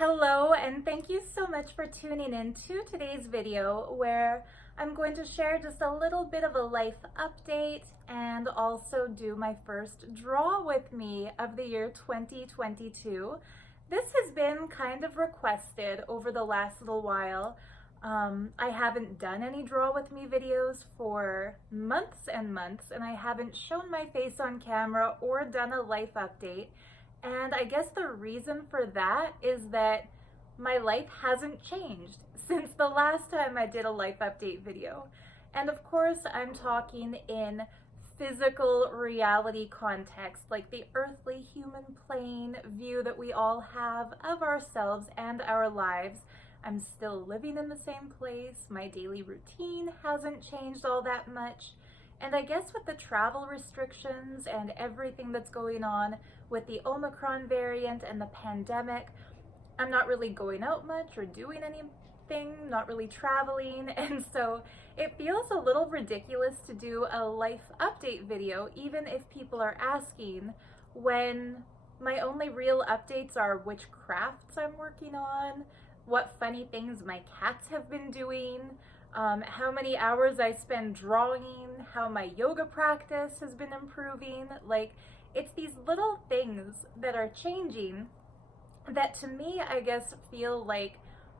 Hello, and thank you so much for tuning in to today's video where I'm going to share just a little bit of a life update and also do my first draw with me of the year 2022. This has been kind of requested over the last little while. I haven't done any draw with me videos for months and months, and I haven't shown my face on camera or done a life update. And I guess the reason for that is that my life hasn't changed since the last time I did a life update video. And of course, I'm talking in physical reality context, like the earthly human plane view that we all have of ourselves and our lives. I'm still living in the same place. My daily routine hasn't changed all that much. And I guess with the travel restrictions and everything that's going on with the Omicron variant and the pandemic, I'm not really going out much or doing anything, not really traveling. And so it feels a little ridiculous to do a life update video, even if people are asking, when my only real updates are which crafts I'm working on, what funny things my cats have been doing, how many hours I spend drawing, how my yoga practice has been improving. Like, it's these little things that are changing that to me, I guess, feel like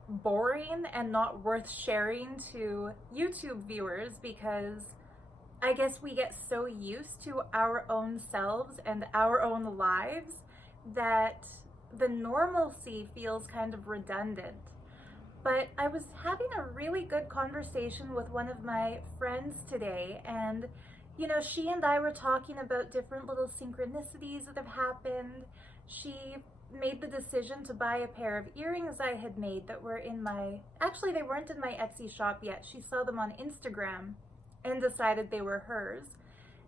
boring and not worth sharing to YouTube viewers, because I guess we get so used to our own selves and our own lives that the normalcy feels kind of redundant. But I was having a really good conversation with one of my friends today, and she and I were talking about different little synchronicities that have happened. She made the decision to buy a pair of earrings I had made that were actually they weren't in my Etsy shop yet. She saw them on Instagram and decided they were hers.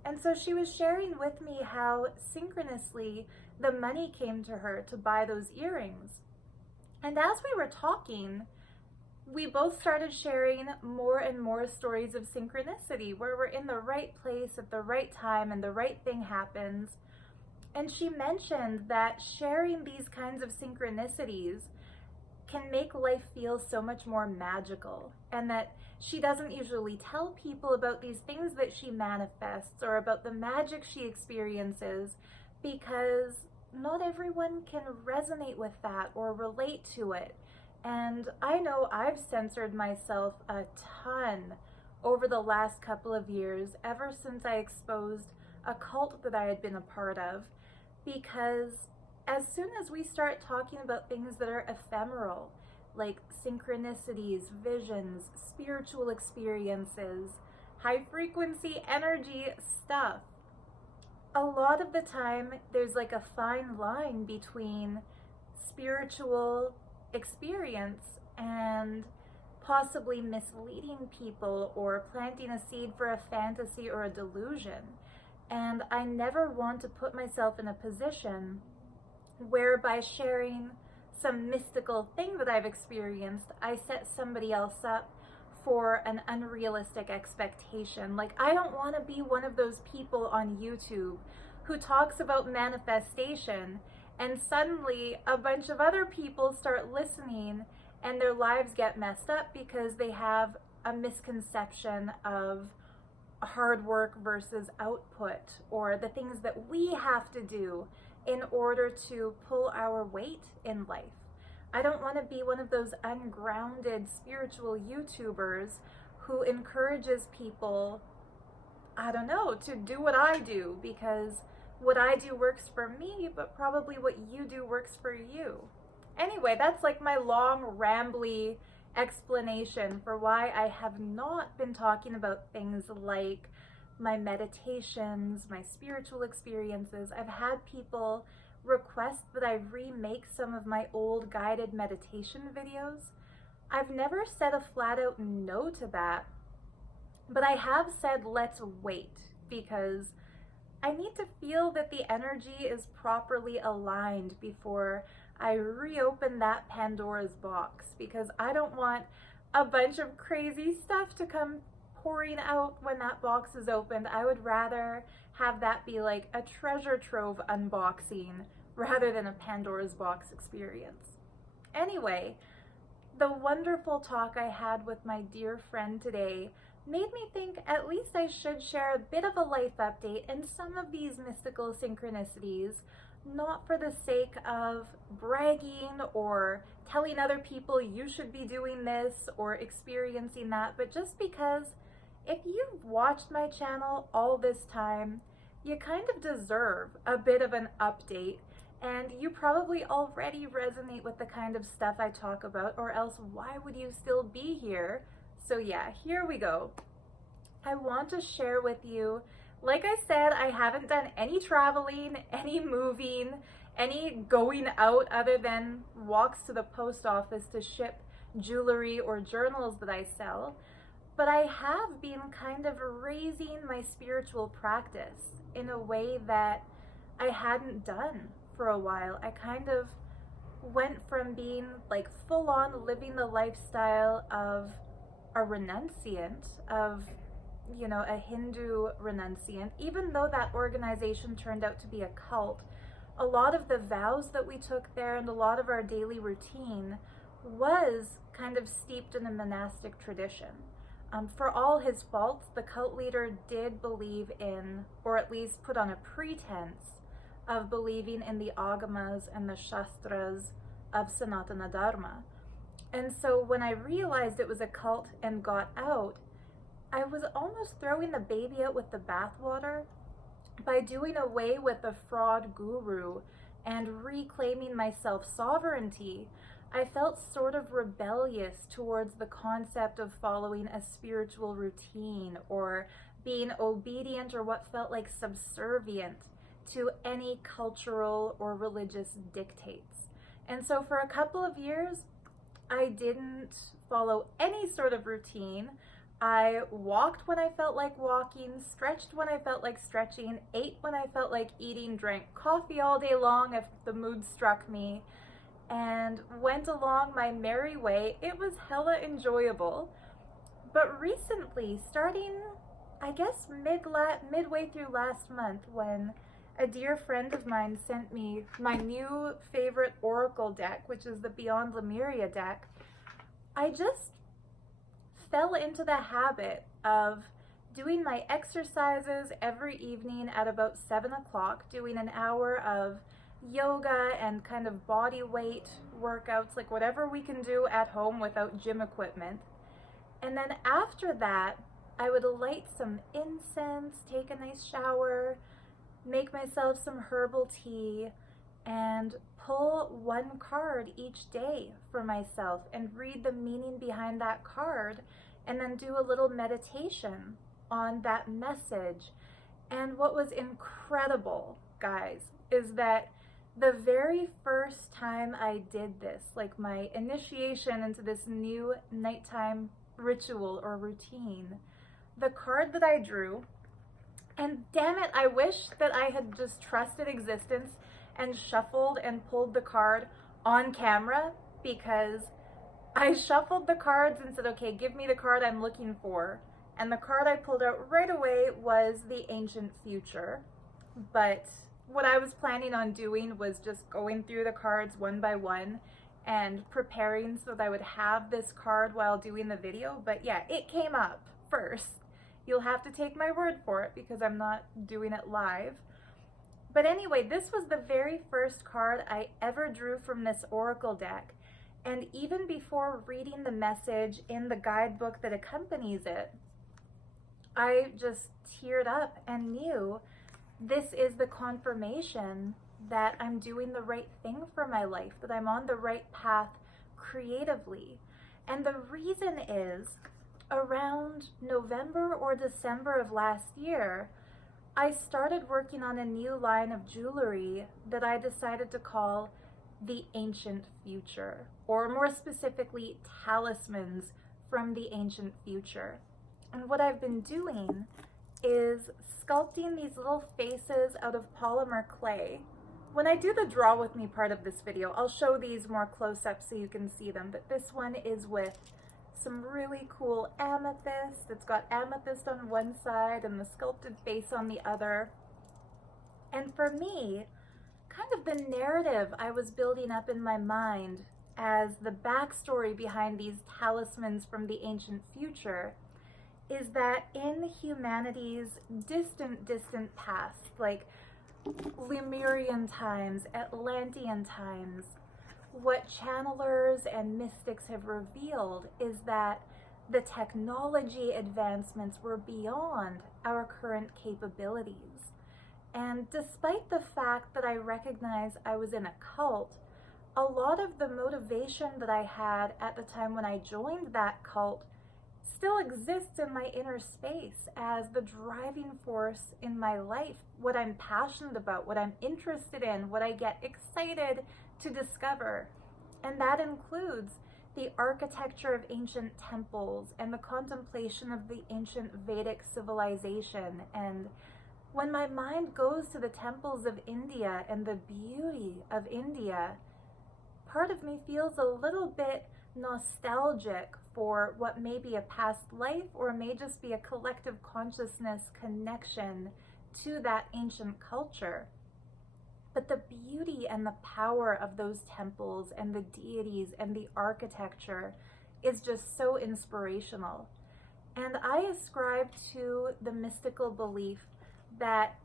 And so she was sharing with me how synchronously the money came to her to buy those earrings. And as we were talking, we both started sharing more and more stories of synchronicity, where we're in the right place at the right time and the right thing happens. And she mentioned that sharing these kinds of synchronicities can make life feel so much more magical, and that she doesn't usually tell people about these things that she manifests or about the magic she experiences, because not everyone can resonate with that or relate to it. And I know I've censored myself a ton over the last couple of years, ever since I exposed a cult that I had been a part of, because as soon as we start talking about things that are ephemeral, like synchronicities, visions, spiritual experiences, high frequency energy stuff, a lot of the time there's like a fine line between spiritual experience and possibly misleading people or planting a seed for a fantasy or a delusion. And I never want to put myself in a position where by sharing some mystical thing that I've experienced, I set somebody else up for an unrealistic expectation. Like, I don't want to be one of those people on YouTube who talks about manifestation and suddenly a bunch of other people start listening and their lives get messed up because they have a misconception of hard work versus output, or the things that we have to do in order to pull our weight in life. I don't want to be one of those ungrounded spiritual YouTubers who encourages people, I don't know, to do what I do, because what I do works for me, but probably what you do works for you. Anyway, that's like my long, rambly explanation for why I have not been talking about things like my meditations, my spiritual experiences. I've had people request that I remake some of my old guided meditation videos. I've never said a flat out no to that, but I have said let's wait, because I need to feel that the energy is properly aligned before I reopen that Pandora's box, because I don't want a bunch of crazy stuff to come pouring out when that box is opened. I would rather have that be like a treasure trove unboxing rather than a Pandora's box experience. Anyway, the wonderful talk I had with my dear friend today made me think at least I should share a bit of a life update and some of these mystical synchronicities, not for the sake of bragging or telling other people you should be doing this or experiencing that, but just because if you've watched my channel all this time, you kind of deserve a bit of an update, and you probably already resonate with the kind of stuff I talk about, or else why would you still be here? So yeah, here we go. I want to share with you, like I said, I haven't done any traveling, any moving, any going out other than walks to the post office to ship jewelry or journals that I sell. But I have been kind of raising my spiritual practice in a way that I hadn't done for a while. I kind of went from being like full on living the lifestyle of a renunciant, of, you know, a Hindu renunciant. Even though that organization turned out to be a cult, a lot of the vows that we took there and a lot of our daily routine was kind of steeped in a monastic tradition. For all his faults, the cult leader did believe in, or at least put on a pretense of believing in the agamas and the shastras of Sanatana Dharma. And so when I realized it was a cult and got out, I was almost throwing the baby out with the bathwater by doing away with the fraud guru and reclaiming my self-sovereignty. I felt sort of rebellious towards the concept of following a spiritual routine or being obedient or what felt like subservient to any cultural or religious dictates. And so for a couple of years, I didn't follow any sort of routine. I walked when I felt like walking, stretched when I felt like stretching, ate when I felt like eating, drank coffee all day long if the mood struck me, and went along my merry way. It was hella enjoyable. But recently, starting, I guess midway through last month, when a dear friend of mine sent me my new favorite oracle deck, which is the Beyond Lemuria deck, I just fell into the habit of doing my exercises every evening at about 7 o'clock, doing an hour of yoga and kind of body weight workouts, like whatever we can do at home without gym equipment. And then after that, I would light some incense, take a nice shower, make myself some herbal tea, and pull one card each day for myself and read the meaning behind that card, and then do a little meditation on that message. And what was incredible, guys, is that the very first time I did this, like my initiation into this new nighttime ritual or routine, the card that I drew, and damn it, I wish that I had just trusted existence and shuffled and pulled the card on camera, because I shuffled the cards and said, okay, give me the card I'm looking for. And the card I pulled out right away was the Ancient Future. But what I was planning on doing was just going through the cards one by one and preparing so that I would have this card while doing the video. But yeah, it came up first. You'll have to take my word for it because I'm not doing it live. But anyway, this was the very first card I ever drew from this oracle deck. And even before reading the message in the guidebook that accompanies it, I just teared up and knew this is the confirmation that I'm doing the right thing for my life, that I'm on the right path creatively. And the reason is, around November or December of last year, I started working on a new line of jewelry that I decided to call the Ancient Future, or more specifically, talismans from the Ancient Future. And what I've been doing is sculpting these little faces out of polymer clay. When I do the draw with me part of this video, I'll show these more close up so you can see them, but this one is with some really cool amethyst. It's got amethyst on one side and the sculpted face on the other. And for me, kind of the narrative I was building up in my mind as the backstory behind these talismans from the ancient future is that in humanity's distant past, like Lemurian times, Atlantean times, what channelers and mystics have revealed is that the technology advancements were beyond our current capabilities. And despite the fact that I recognize I was in a cult, a lot of the motivation that I had at the time when I joined that cult still exists in my inner space as the driving force in my life, what I'm passionate about, what I'm interested in, what I get excited to discover. And that includes the architecture of ancient temples and the contemplation of the ancient Vedic civilization. And when my mind goes to the temples of India and the beauty of India, part of me feels a little bit nostalgic for what may be a past life or may just be a collective consciousness connection to that ancient culture. But the beauty and the power of those temples and the deities and the architecture is just so inspirational. And I ascribe to the mystical belief that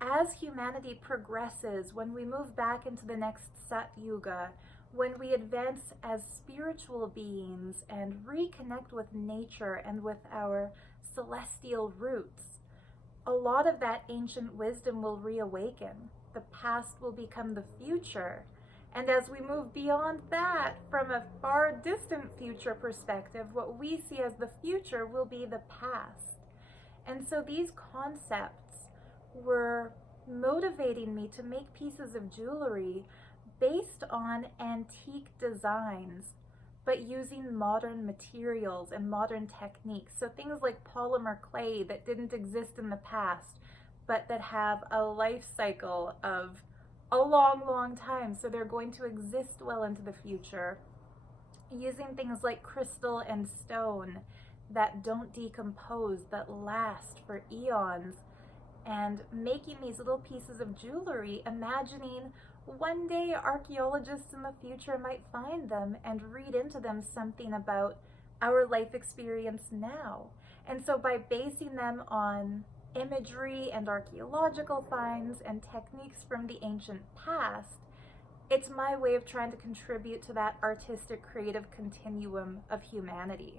as humanity progresses, when we move back into the next Sat Yuga, when we advance as spiritual beings and reconnect with nature and with our celestial roots, a lot of that ancient wisdom will reawaken. The past will become the future. And as we move beyond that, from a far distant future perspective, what we see as the future will be the past. And so these concepts were motivating me to make pieces of jewelry based on antique designs, but using modern materials and modern techniques. So things like polymer clay that didn't exist in the past, but that have a life cycle of a long time, so they're going to exist well into the future. Using things like crystal and stone that don't decompose, that last for eons, and making these little pieces of jewelry, imagining one day archaeologists in the future might find them and read into them something about our life experience now. And so by basing them on imagery and archaeological finds and techniques from the ancient past, it's my way of trying to contribute to that artistic creative continuum of humanity.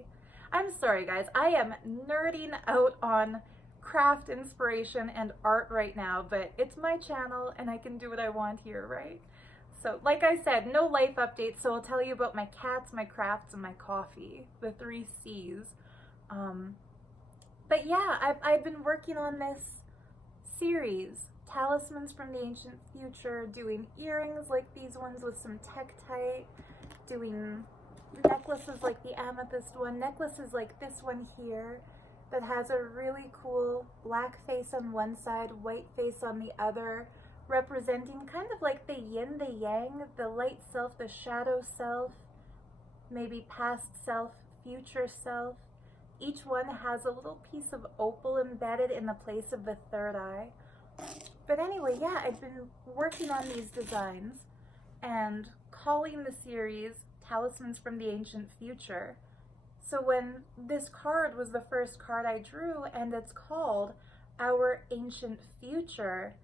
I'm sorry guys, I am nerding out on craft inspiration and art right now, but it's my channel and I can do what I want here, right? So like I said, no life updates, so I'll tell you about my cats, my crafts, and my coffee, the 3 C's. But yeah, I've been working on this series, Talismans from the Ancient Future, doing earrings like these ones with some tektite, doing necklaces like the amethyst one, necklaces like this one here that has a really cool black face on one side, white face on the other, representing kind of like the yin, the yang, the light self, the shadow self, maybe past self, future self. Each one has a little piece of opal embedded in the place of the third eye. But anyway, yeah, I've been working on these designs and calling the series Talismans from the Ancient Future. So when this card was the first card I drew and it's called Our Ancient Future,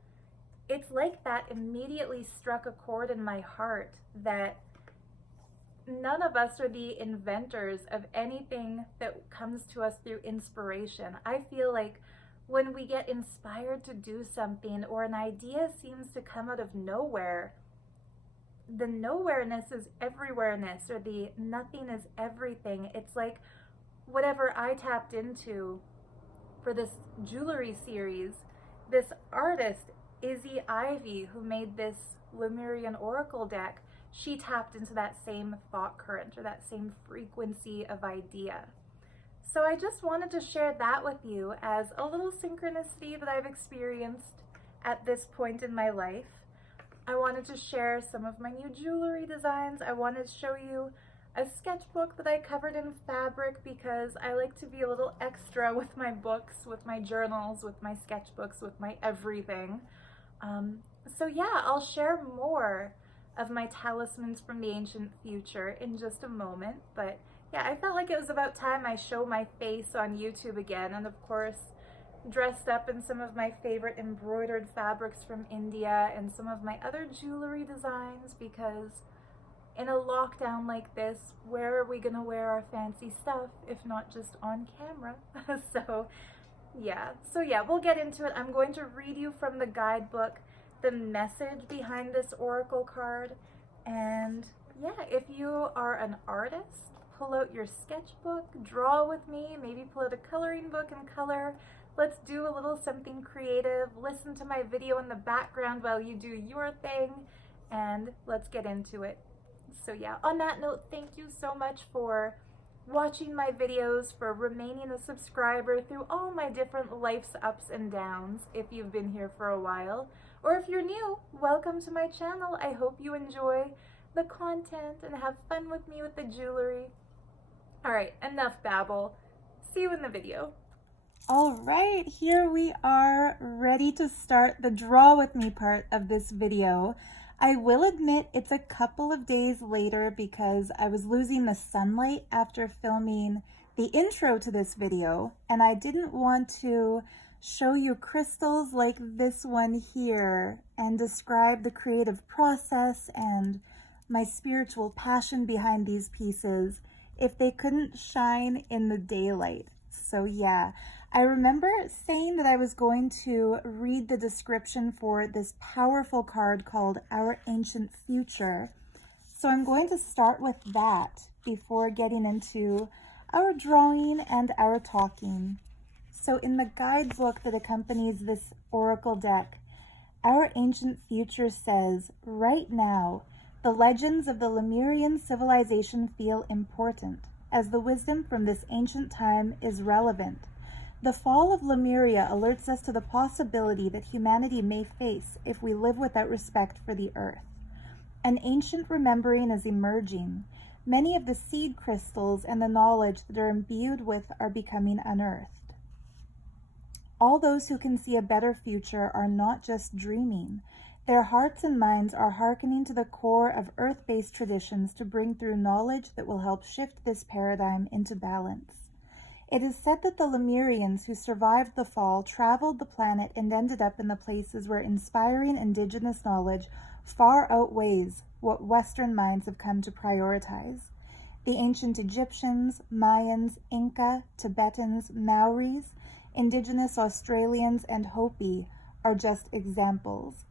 it's like that immediately struck a chord in my heart that none of us are the inventors of anything that comes to us through inspiration. I feel like when we get inspired to do something or an idea seems to come out of nowhere, the nowhereness is everywhereness, or the nothing is everything. It's like whatever I tapped into for this jewelry series, this artist, Izzy Ivy, who made this Lemurian oracle deck, she tapped into that same thought current or that same frequency of idea. So I just wanted to share that with you as a little synchronicity that I've experienced at this point in my life. I wanted to share some of my new jewelry designs. I wanted to show you a sketchbook that I covered in fabric because I like to be a little extra with my books, with my journals, with my sketchbooks, with my everything. So yeah, I'll share more of my talismans from the ancient future in just a moment. But yeah, I felt like it was about time I show my face on YouTube again, and of course dressed up in some of my favorite embroidered fabrics from India and some of my other jewelry designs, because in a lockdown like this, where are we gonna wear our fancy stuff if not just on camera? So yeah, we'll get into it. I'm going to read you from the guidebook the message behind this oracle card. And yeah, if you are an artist, pull out your sketchbook, draw with me, maybe pull out a coloring book and color. Let's do a little something creative. Listen to my video in the background while you do your thing, and let's get into it. So yeah, on that note, thank you so much for watching my videos, for remaining a subscriber through all my different life's ups and downs, if you've been here for a while. Or if you're new, welcome to my channel. I hope you enjoy the content and have fun with me with the jewelry. All right, enough babble. See you in the video. All right, here we are, ready to start the draw with me part of this video. I will admit it's a couple of days later because I was losing the sunlight after filming the intro to this video, and I didn't want to show you crystals like this one here and describe the creative process and my spiritual passion behind these pieces if they couldn't shine in the daylight. So yeah, I remember saying that I was going to read the description for this powerful card called Our Ancient Future. So I'm going to start with that before getting into our drawing and our talking. So in the guidebook that accompanies this oracle deck, Our Ancient Future says, right now, the legends of the Lemurian civilization feel important, as the wisdom from this ancient time is relevant. The fall of Lemuria alerts us to the possibility that humanity may face if we live without respect for the earth. An ancient remembering is emerging. Many of the seed crystals and the knowledge that are imbued with are becoming unearthed. All those who can see a better future are not just dreaming. Their hearts and minds are hearkening to the core of earth-based traditions to bring through knowledge that will help shift this paradigm into balance. It is said that the Lemurians who survived the fall traveled the planet and ended up in the places where inspiring indigenous knowledge far outweighs what Western minds have come to prioritize. The ancient Egyptians, Mayans, Inca, Tibetans, Maoris, indigenous Australians, and Hopi are just examples.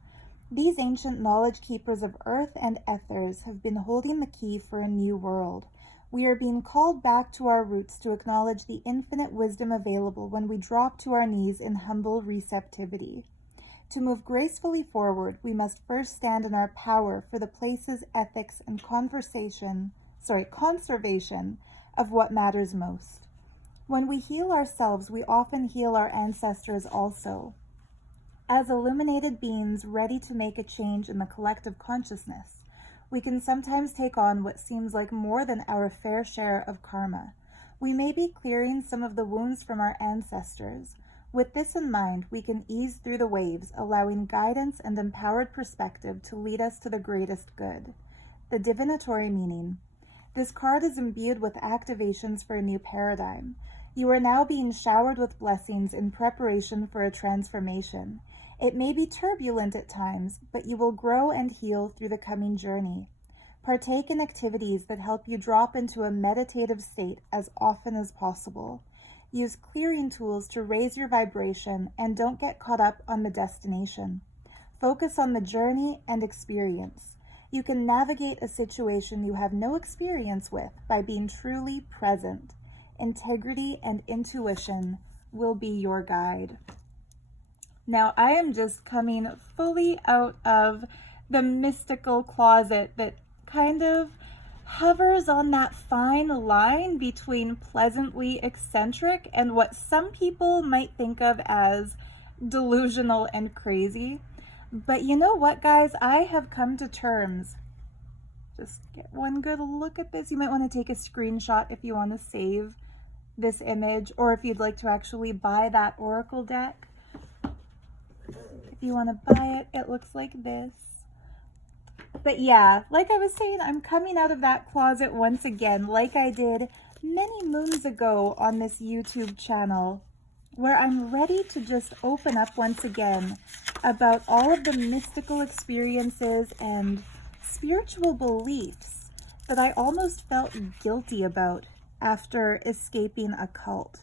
These ancient knowledge keepers of earth and ethers have been holding the key for a new world. We are being called back to our roots to acknowledge the infinite wisdom available when we drop to our knees in humble receptivity. To move gracefully forward, we must first stand in our power for the places, ethics, and conservation of what matters most. When we heal ourselves, we often heal our ancestors also. As illuminated beings ready to make a change in the collective consciousness, we can sometimes take on what seems like more than our fair share of karma. We may be clearing some of the wounds from our ancestors. With this in mind, we can ease through the waves, allowing guidance and empowered perspective to lead us to the greatest good. The divinatory meaning. This card is imbued with activations for a new paradigm. You are now being showered with blessings in preparation for a transformation. It may be turbulent at times, but you will grow and heal through the coming journey. Partake in activities that help you drop into a meditative state as often as possible. Use clearing tools to raise your vibration and don't get caught up on the destination. Focus on the journey and experience. You can navigate a situation you have no experience with by being truly present. Integrity and intuition will be your guide. Now, I am just coming fully out of the mystical closet that kind of hovers on that fine line between pleasantly eccentric and what some people might think of as delusional and crazy. But you know what, guys? I have come to terms. Just get one good look at this. You might want to take a screenshot if you want to save this image, or if you'd like to actually buy that oracle deck. If you want to buy it, it looks like this. But yeah, like I was saying, I'm coming out of that closet once again, like I did many moons ago on this YouTube channel, where I'm ready to just open up once again about all of the mystical experiences and spiritual beliefs that I almost felt guilty about after escaping a cult.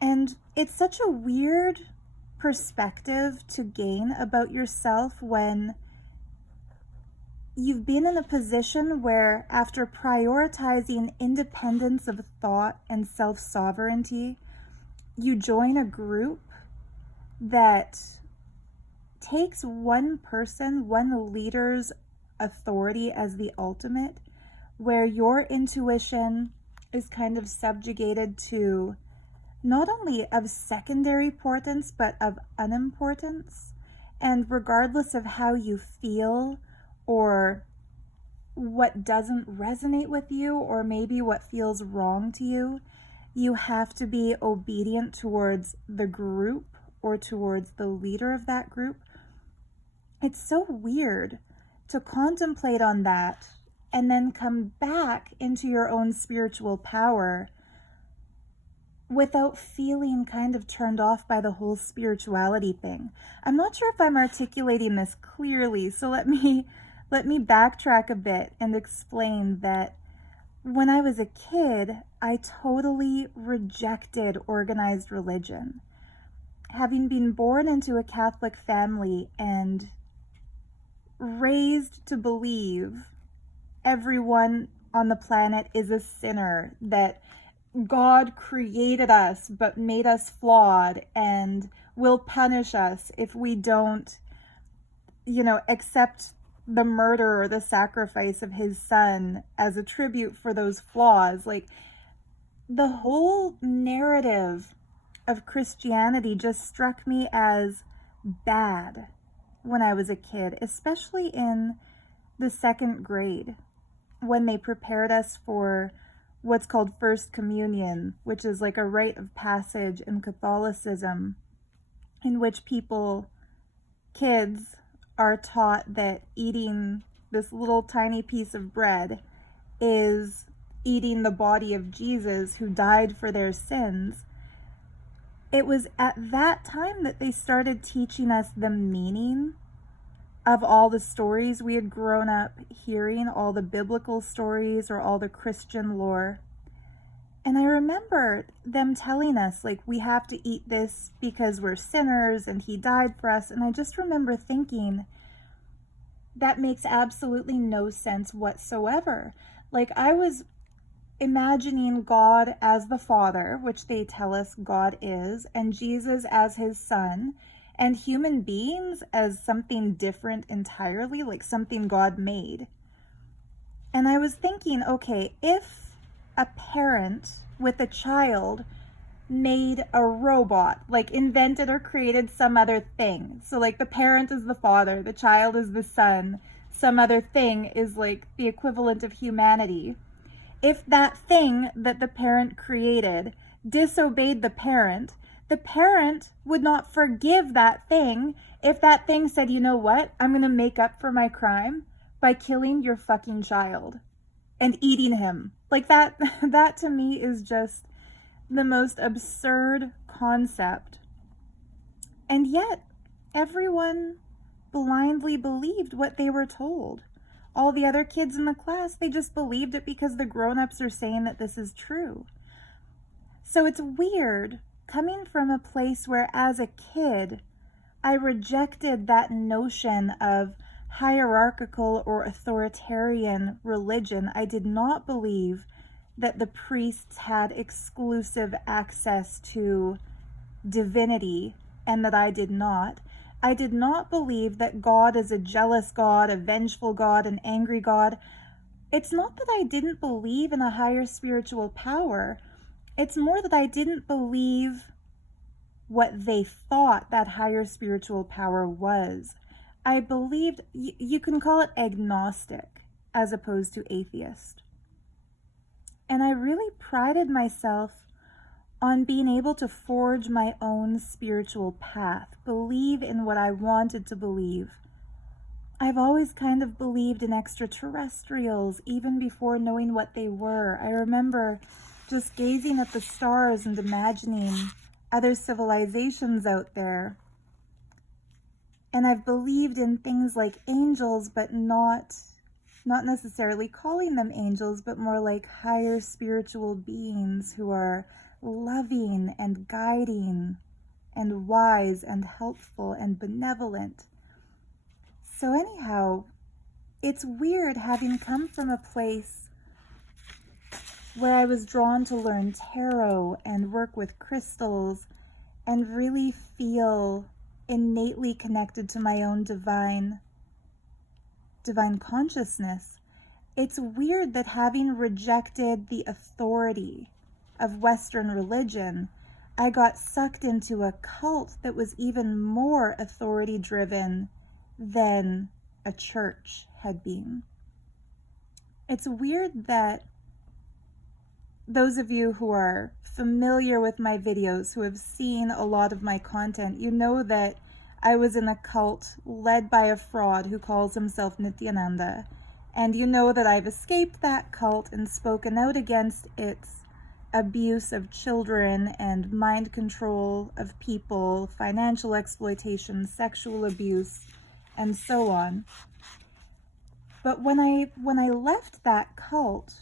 And it's such a weird perspective to gain about yourself when you've been in a position where, after prioritizing independence of thought and self-sovereignty, you join a group that takes one person, one leader's authority as the ultimate, where your intuition is kind of subjugated to not only of secondary importance, but of unimportance. And regardless of how you feel or what doesn't resonate with you, or maybe what feels wrong to you, you have to be obedient towards the group or towards the leader of that group. It's so weird to contemplate on that and then come back into your own spiritual power without feeling kind of turned off by the whole spirituality thing. I'm not sure if I'm articulating this clearly, so let me backtrack a bit and explain that when I was a kid, I totally rejected organized religion. Having been born into a Catholic family and raised to believe everyone on the planet is a sinner, that God created us but made us flawed and will punish us if we don't, accept the murder or the sacrifice of his son as a tribute for those flaws. Like, the whole narrative of Christianity just struck me as bad when I was a kid, especially in the second grade, when they prepared us for what's called First Communion, which is like a rite of passage in Catholicism, in which kids are taught that eating this little tiny piece of bread is eating the body of Jesus, who died for their sins. It was at that time that they started teaching us the meaning of all the stories we had grown up hearing, all the biblical stories or all the Christian lore. And I remember them telling us, like, we have to eat this because we're sinners and he died for us. And I just remember thinking, that makes absolutely no sense whatsoever. Like, I was imagining God as the Father, which they tell us God is, and Jesus as his son, and human beings as something different entirely, like something God made. And I was thinking, okay, if a parent with a child made a robot, like invented or created some other thing. So like the parent is the father, the child is the son, some other thing is like the equivalent of humanity. If that thing that the parent created disobeyed the parent would not forgive that thing if that thing said, you know what, I'm going to make up for my crime by killing your fucking child and eating him. Like that to me is just the most absurd concept. And yet everyone blindly believed what they were told. All the other kids in the class, they just believed it because the grown-ups are saying that this is true. So it's weird coming from a place where, as a kid, I rejected that notion of hierarchical or authoritarian religion. I did not believe that the priests had exclusive access to divinity and that I did not. I did not believe that God is a jealous God, a vengeful God, an angry God. It's not that I didn't believe in a higher spiritual power. It's more that I didn't believe what they thought that higher spiritual power was. I believed, you can call it agnostic as opposed to atheist. And I really prided myself on being able to forge my own spiritual path, believe in what I wanted to believe, I've always kind of believed in extraterrestrials, even before knowing what they were. I remember just gazing at the stars and imagining other civilizations out there. And I've believed in things like angels, but not necessarily calling them angels, but more like higher spiritual beings who are loving and guiding and wise and helpful and benevolent. So anyhow, it's weird having come from a place where I was drawn to learn tarot and work with crystals and really feel innately connected to my own divine consciousness. It's weird that having rejected the authority of Western religion, I got sucked into a cult that was even more authority driven than a church had been. It's weird that those of you who are familiar with my videos, who have seen a lot of my content, you know that I was in a cult led by a fraud who calls himself Nityananda. And you know that I've escaped that cult and spoken out against its abuse of children and mind control of people, financial exploitation, sexual abuse, and so on. But when I left that cult,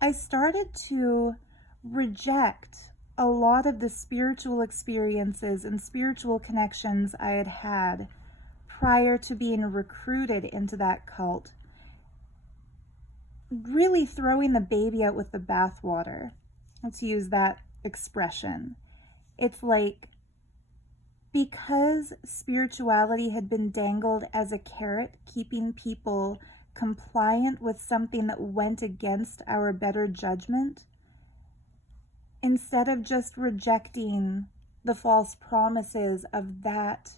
I started to reject a lot of the spiritual experiences and spiritual connections I had had prior to being recruited into that cult, really throwing the baby out with the bathwater. Let's use that expression. It's like, because spirituality had been dangled as a carrot, keeping people compliant with something that went against our better judgment, instead of just rejecting the false promises of that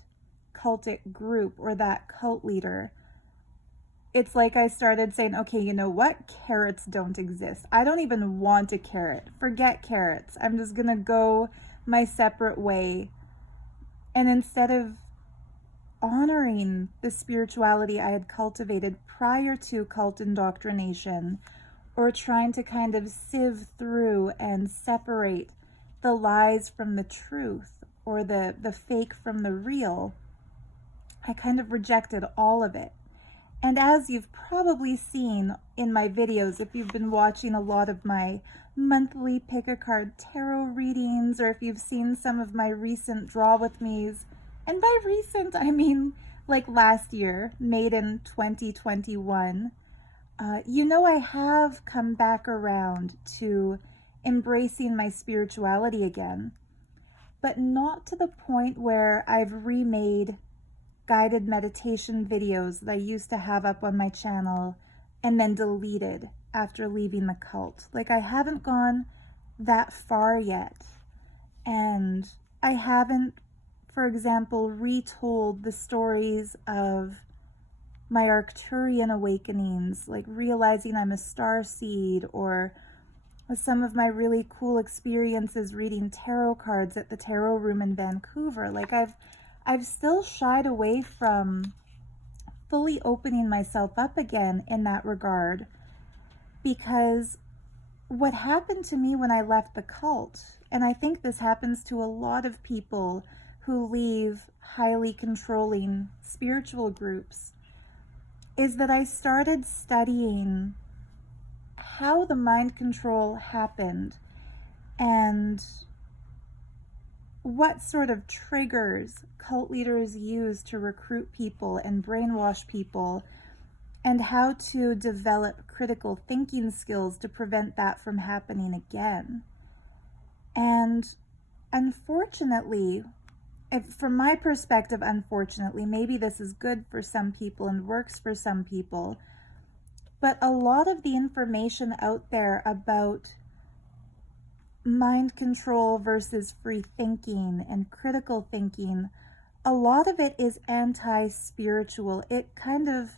cultic group or that cult leader, it's like I started saying, okay, you know what? Carrots don't exist. I don't even want a carrot. Forget carrots. I'm just going to go my separate way. And instead of honoring the spirituality I had cultivated prior to cult indoctrination, or trying to kind of sieve through and separate the lies from the truth, or the fake from the real, I kind of rejected all of it. And as you've probably seen in my videos, if you've been watching a lot of my monthly pick-a-card tarot readings, or if you've seen some of my recent draw with me's, and by recent, I mean like last year, made in 2021, you know I have come back around to embracing my spirituality again, but not to the point where I've remade guided meditation videos that I used to have up on my channel and then deleted after leaving the cult. Like, I haven't gone that far yet. And I haven't, for example, retold the stories of my Arcturian awakenings, like realizing I'm a starseed, or some of my really cool experiences reading tarot cards at the tarot room in Vancouver. Like, I've still shied away from fully opening myself up again in that regard, because what happened to me when I left the cult, and I think this happens to a lot of people who leave highly controlling spiritual groups, is that I started studying how the mind control happened and what sort of triggers cult leaders use to recruit people and brainwash people, and how to develop critical thinking skills to prevent that from happening again. And unfortunately, from my perspective, unfortunately, maybe this is good for some people and works for some people, but a lot of the information out there about mind control versus free thinking and critical thinking, a lot of it is anti-spiritual. It kind of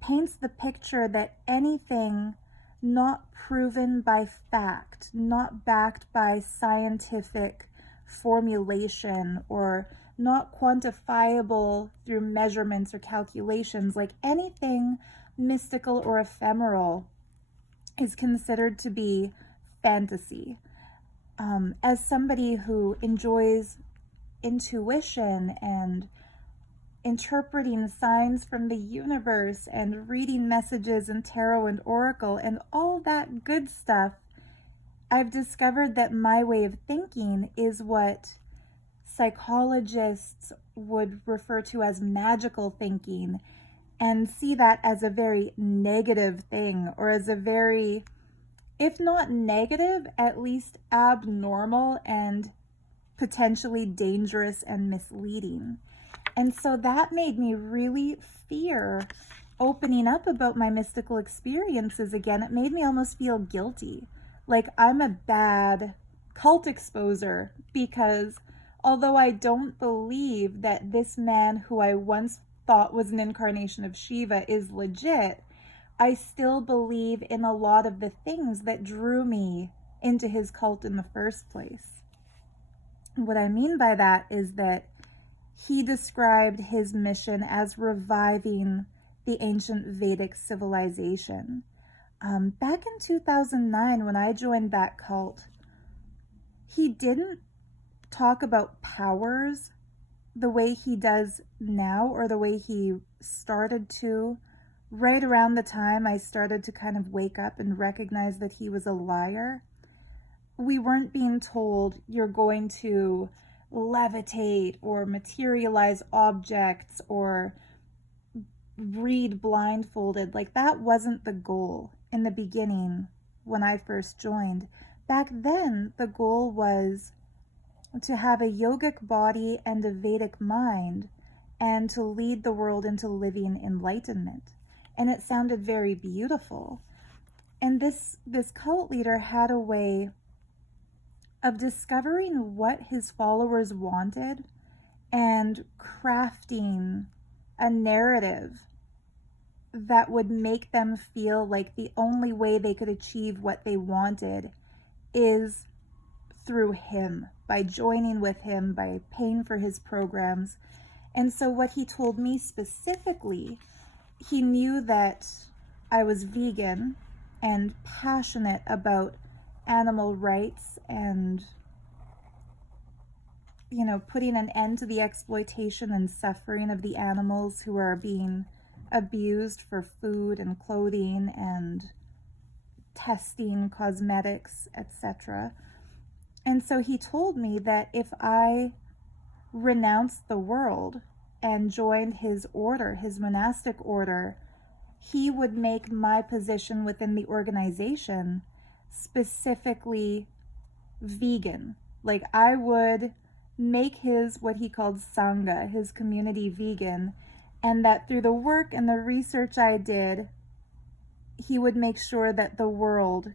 paints the picture that anything not proven by fact, not backed by scientific formulation or not quantifiable through measurements or calculations. Like anything mystical or ephemeral is considered to be fantasy. As somebody who enjoys intuition and interpreting signs from the universe and reading messages and tarot and oracle and all that good stuff, I've discovered that my way of thinking is what psychologists would refer to as magical thinking, and see that as a very negative thing, or as a very, if not negative, at least abnormal and potentially dangerous and misleading. And so that made me really fear opening up about my mystical experiences again. It made me almost feel guilty, like I'm a bad cult exposer, because although I don't believe that this man who I once thought was an incarnation of Shiva is legit, I still believe in a lot of the things that drew me into his cult in the first place. What I mean by that is that he described his mission as reviving the ancient Vedic civilization. Back in 2009, when I joined that cult, he didn't talk about powers the way he does now, or the way he started to right around the time I started to kind of wake up and recognize that he was a liar. We weren't being told you're going to levitate or materialize objects or read blindfolded. Like, that wasn't the goal in the beginning when I first joined. Back then, the goal was to have a yogic body and a Vedic mind, and to lead the world into living enlightenment. And it sounded very beautiful. And this cult leader had a way of discovering what his followers wanted and crafting a narrative that would make them feel like the only way they could achieve what they wanted is through him, by joining with him, by paying for his programs. And so what he told me specifically, he knew that I was vegan and passionate about animal rights and, putting an end to the exploitation and suffering of the animals who are being abused for food and clothing and testing cosmetics, etc. And so he told me that if I renounced the world and joined his order, his monastic order, he would make my position within the organization specifically vegan. Like, I would make his, what he called Sangha, his community, vegan, and that through the work and the research I did, he would make sure that the world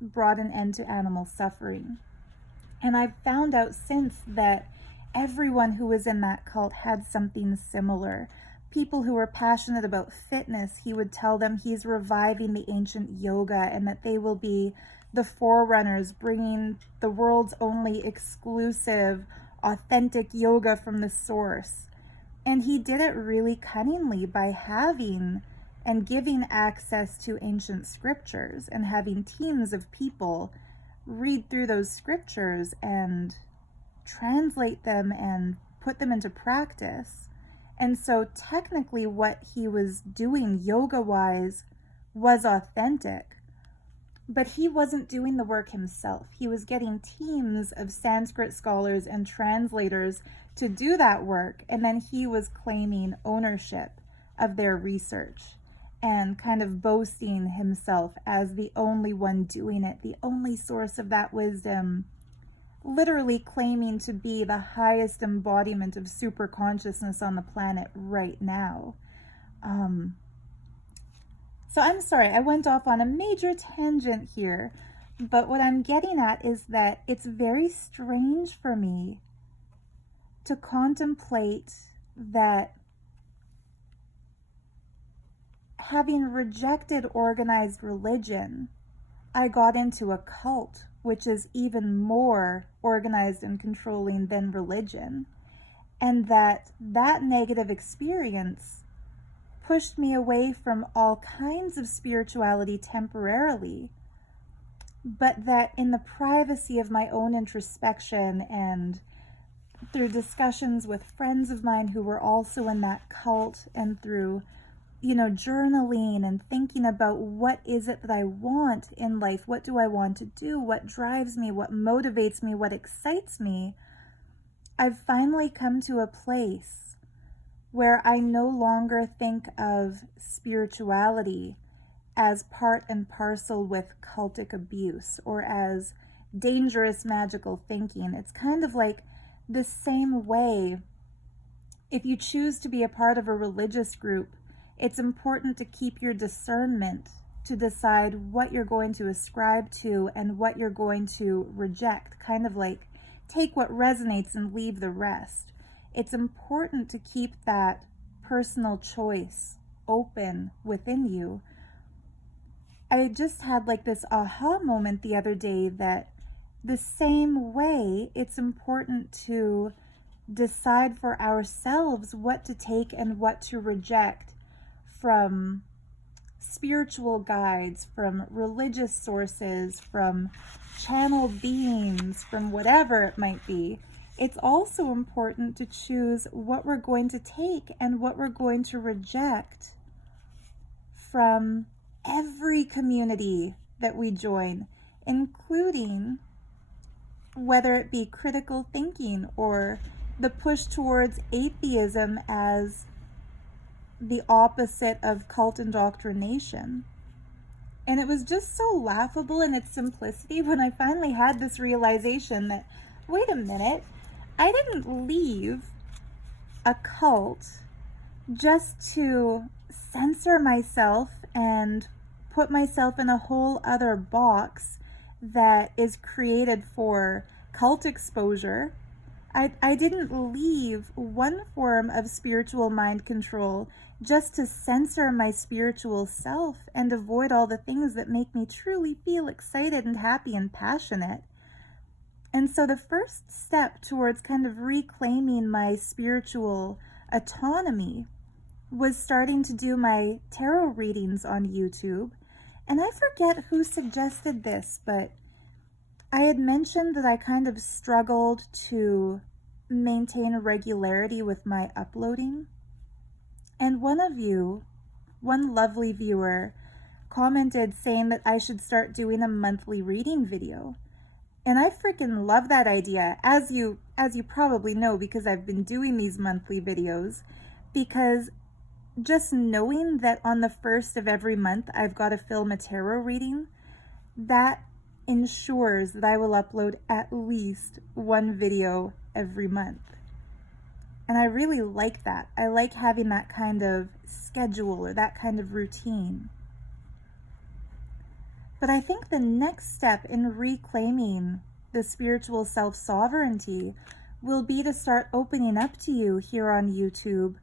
brought an end to animal suffering. And I've found out since that everyone who was in that cult had something similar. People who were passionate about fitness, he would tell them he's reviving the ancient yoga and that they will be the forerunners, bringing the world's only exclusive, authentic yoga from the source. And he did it really cunningly by having and giving access to ancient scriptures and having teams of people read through those scriptures and translate them and put them into practice. And so technically what he was doing yoga-wise was authentic, but he wasn't doing the work himself. He was getting teams of Sanskrit scholars and translators to do that work, and then he was claiming ownership of their research and kind of boasting himself as the only one doing it, the only source of that wisdom, literally claiming to be the highest embodiment of super consciousness on the planet right now. So I'm sorry, I went off on a major tangent here, but what I'm getting at is that it's very strange for me to contemplate that having rejected organized religion, I got into a cult, which is even more organized and controlling than religion. and that negative experience pushed me away from all kinds of spirituality temporarily, but that in the privacy of my own introspection and through discussions with friends of mine who were also in that cult, and through, journaling and thinking about what is it that I want in life, what do I want to do, what drives me, what motivates me, what excites me, I've finally come to a place where I no longer think of spirituality as part and parcel with cultic abuse or as dangerous magical thinking. It's kind of like the same way if you choose to be a part of a religious group, it's important to keep your discernment to decide what you're going to ascribe to and what you're going to reject, kind of like take what resonates and leave the rest. It's important to keep that personal choice open within you. I just had like this aha moment the other day that the same way it's important to decide for ourselves what to take and what to reject from spiritual guides, from religious sources, from channeled beings, from whatever it might be. It's also important to choose what we're going to take and what we're going to reject from every community that we join, including whether it be critical thinking or the push towards atheism as the opposite of cult indoctrination. And it was just so laughable in its simplicity when I finally had this realization that, wait a minute, I didn't leave a cult just to censor myself and put myself in a whole other box that is created for cult exposure. I didn't leave one form of spiritual mind control just to censor my spiritual self and avoid all the things that make me truly feel excited and happy and passionate. And so the first step towards kind of reclaiming my spiritual autonomy was starting to do my tarot readings on YouTube. And I forget who suggested this, but I had mentioned that I kind of struggled to maintain a regularity with my uploading. And one lovely viewer, commented saying that I should start doing a monthly reading video. And I freaking love that idea, as you probably know, because I've been doing these monthly videos, because just knowing that on the first of every month I've got to film a tarot reading, that ensures that I will upload at least one video every month. And I really like that. I like having that kind of schedule or that kind of routine. But I think the next step in reclaiming the spiritual self-sovereignty will be to start opening up to you here on YouTube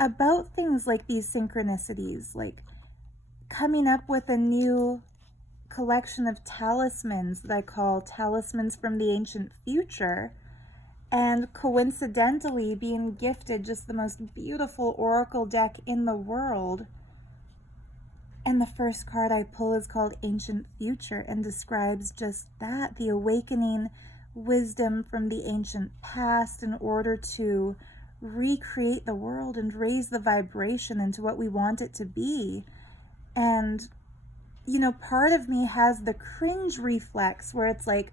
about things like these synchronicities, like coming up with a new collection of talismans that I call Talismans from the Ancient Future, and coincidentally being gifted just the most beautiful oracle deck in the world. And the first card I pull is called Ancient Future and describes just that, the awakening wisdom from the ancient past in order to recreate the world and raise the vibration into what we want it to be. And, part of me has the cringe reflex where it's like,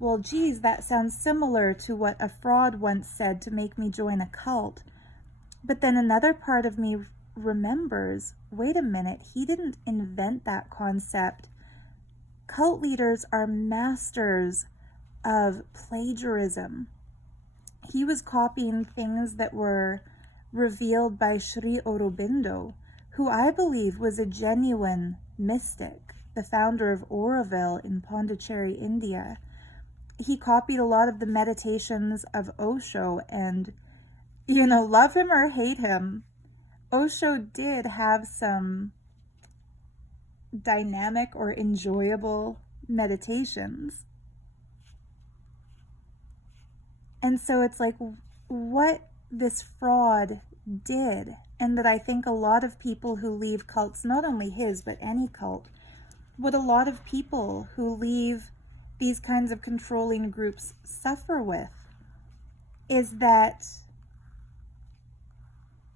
well, geez, that sounds similar to what a fraud once said to make me join a cult. But then another part of me remembers, wait a minute, he didn't invent that concept. Cult leaders are masters of plagiarism. He was copying things that were revealed by Sri Aurobindo, who I believe was a genuine mystic, the founder of Auroville in Pondicherry, India. He copied a lot of the meditations of Osho, and, love him or hate him, Osho did have some dynamic or enjoyable meditations. And so it's like, what this fraud did, and that I think a lot of people who leave cults, not only his, but any cult, what a lot of people who leave these kinds of controlling groups suffer with is that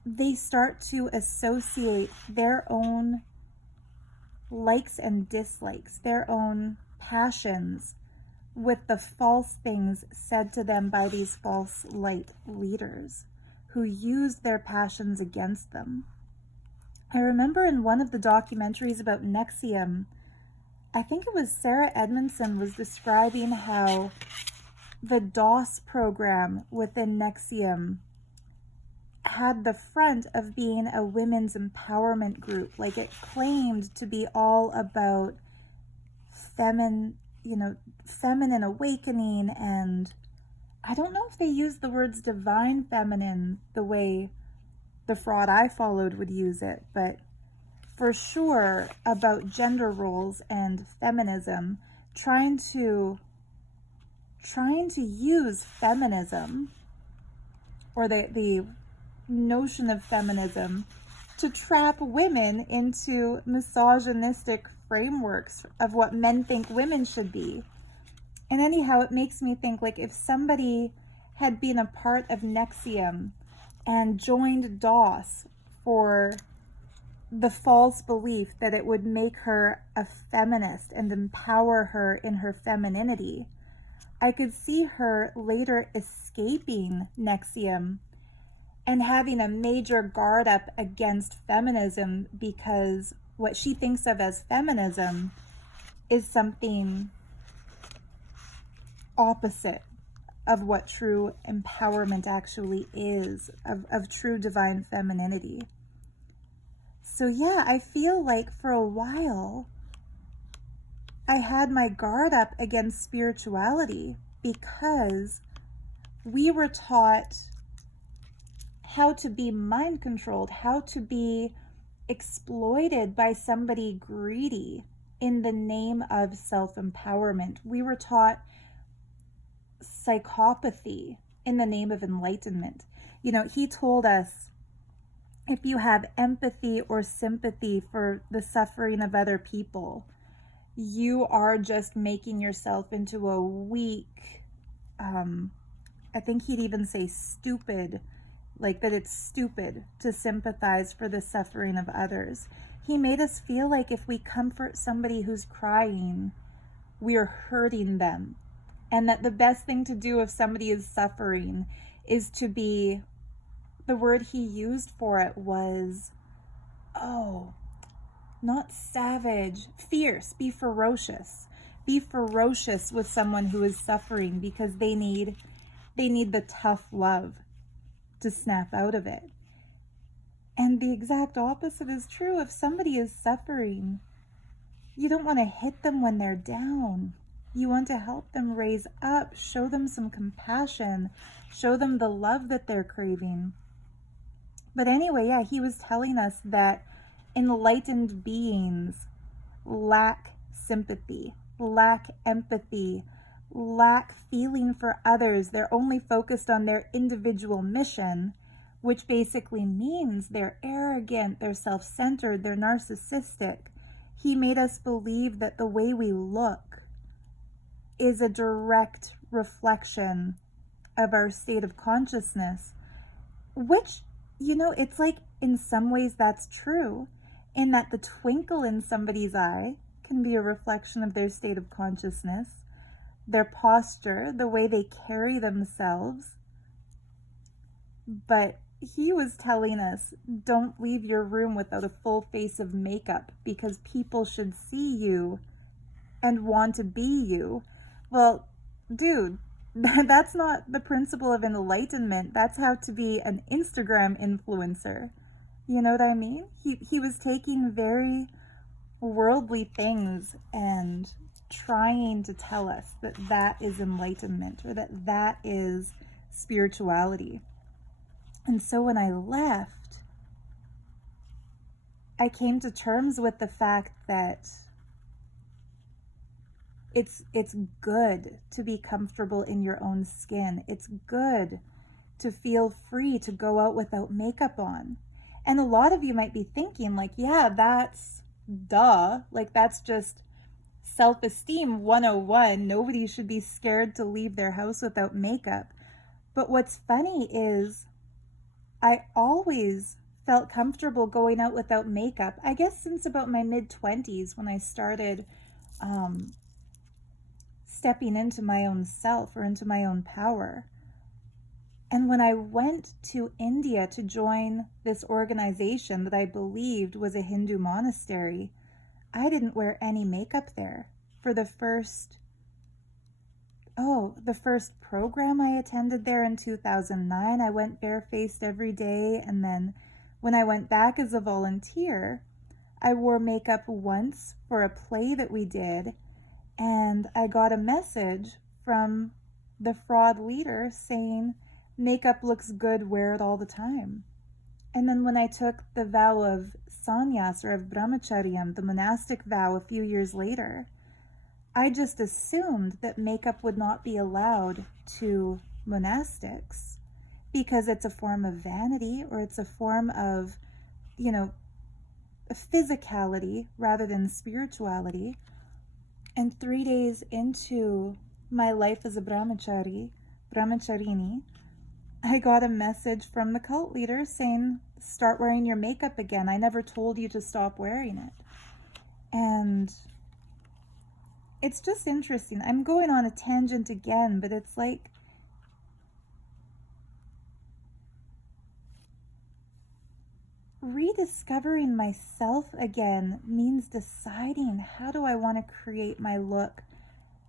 they start to associate their own likes and dislikes, their own passions, with the false things said to them by these false light leaders who use their passions against them. I remember in one of the documentaries about NXIVM, I think it was Sarah Edmondson was describing how the DOS program within NXIVM had the front of being a women's empowerment group. Like, it claimed to be all about feminine awakening, and I don't know if they used the words divine feminine the way the fraud I followed would use it, but for sure about gender roles and feminism, trying to use feminism, or the notion of feminism, to trap women into misogynistic frameworks of what men think women should be. And anyhow, it makes me think, like, if somebody had been a part of NXIVM and joined DOS for the false belief that it would make her a feminist and empower her in her femininity, I could see her later escaping NXIVM and having a major guard up against feminism, because what she thinks of as feminism is something opposite of what true empowerment actually is, of true divine femininity. So yeah, I feel like for a while I had my guard up against spirituality because we were taught how to be mind controlled, how to be exploited by somebody greedy in the name of self-empowerment. We were taught psychopathy in the name of enlightenment. You know, he told us, if you have empathy or sympathy for the suffering of other people, you are just making yourself into a weak, I think he'd even say stupid, like that it's stupid to sympathize for the suffering of others. He made us feel like if we comfort somebody who's crying, we are hurting them. And that the best thing to do if somebody is suffering is to be, the word he used for it was, not savage, fierce, be ferocious. Be ferocious with someone who is suffering, because they need the tough love to snap out of it. And the exact opposite is true. If somebody is suffering, you don't want to hit them when they're down. You want to help them raise up, show them some compassion, show them the love that they're craving. But anyway, yeah, he was telling us that enlightened beings lack sympathy, lack empathy, lack feeling for others. They're only focused on their individual mission, which basically means they're arrogant, they're self-centered, they're narcissistic. He made us believe that the way we look is a direct reflection of our state of consciousness, which, you know, it's like in some ways that's true, in that the twinkle in somebody's eye can be a reflection of their state of consciousness, their posture, the way they carry themselves. But he was telling us, don't leave your room without a full face of makeup, because people should see you and want to be you. Well, dude, that's not the principle of enlightenment. That's how to be an Instagram influencer. You know what I mean? He was taking very worldly things and trying to tell us that that is enlightenment, or that that is spirituality. And so when I left, I came to terms with the fact that it's good to be comfortable in your own skin. It's good to feel free to go out without makeup on. And a lot of you might be thinking like, yeah, that's duh. Like that's just self-esteem 101. Nobody should be scared to leave their house without makeup. But what's funny is I always felt comfortable going out without makeup. I guess since about my mid-20s when I started stepping into my own self or into my own power. And when I went to India to join this organization that I believed was a Hindu monastery, I didn't wear any makeup there. For the first program I attended there in 2009, I went barefaced every day. And then when I went back as a volunteer, I wore makeup once for a play that we did. And I got a message from the fraud leader saying, makeup looks good, wear it all the time. And then when I took the vow of sannyas or of brahmacharyam, the monastic vow a few years later, I just assumed that makeup would not be allowed to monastics because it's a form of vanity or it's a form of, physicality rather than spirituality. And 3 days into my life as a brahmacharini, I got a message from the cult leader saying, start wearing your makeup again. I never told you to stop wearing it. And it's just interesting. I'm going on a tangent again, but it's like rediscovering myself again means deciding how do I want to create my look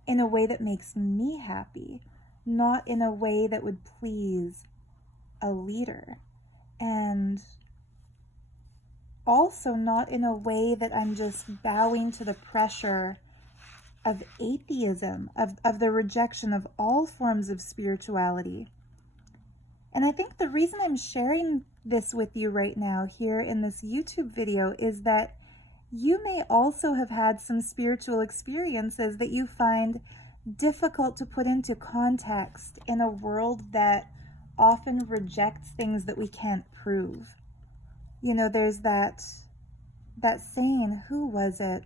in a way that makes me happy, not in a way that would please a leader, and also not in a way that I'm just bowing to the pressure of atheism, of the rejection of all forms of spirituality. And I think the reason I'm sharing this with you right now here in this YouTube video is that you may also have had some spiritual experiences that you find difficult to put into context in a world that often rejects things that we can't prove. There's that saying, who was it?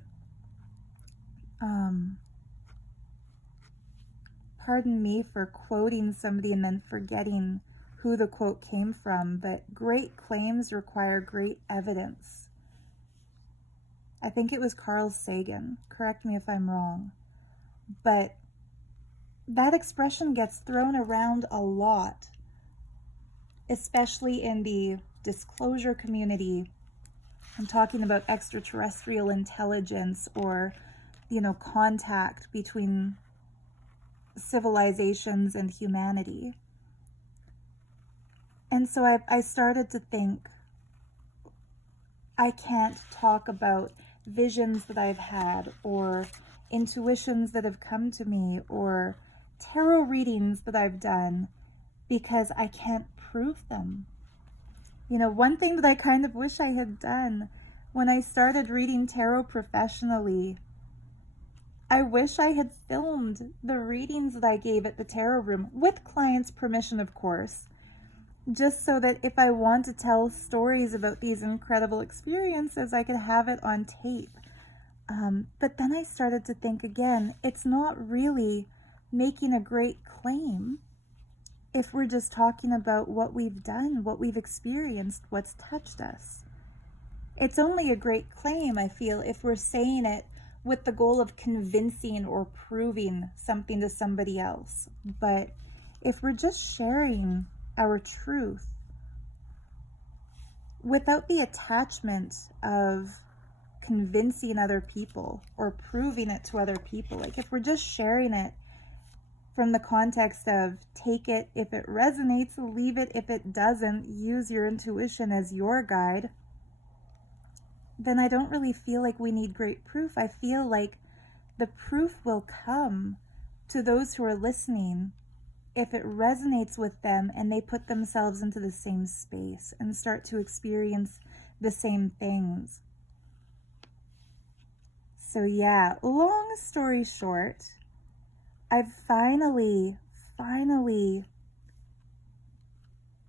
Pardon me for quoting somebody and then forgetting who the quote came from, but great claims require great evidence. I think it was Carl Sagan. Correct me if I'm wrong. But that expression gets thrown around a lot, especially in the disclosure community. I'm talking about extraterrestrial intelligence or, contact between civilizations and humanity. And so I started to think, I can't talk about visions that I've had or intuitions that have come to me or tarot readings that I've done because I can't prove them. One thing that I kind of wish I had done when I started reading tarot professionally, I wish I had filmed the readings that I gave at the tarot room, with clients' permission, of course, just so that if I want to tell stories about these incredible experiences, I could have it on tape. But then I started to think again, it's not really making a great claim if we're just talking about what we've done, what we've experienced, what's touched us. It's only a great claim, I feel, if we're saying it with the goal of convincing or proving something to somebody else. But if we're just sharing our truth without the attachment of convincing other people or proving it to other people, like if we're just sharing it from the context of take it if it resonates, leave it if it doesn't, use your intuition as your guide, then I don't really feel like we need great proof. I feel like the proof will come to those who are listening if it resonates with them and they put themselves into the same space and start to experience the same things. So yeah, long story short, I've finally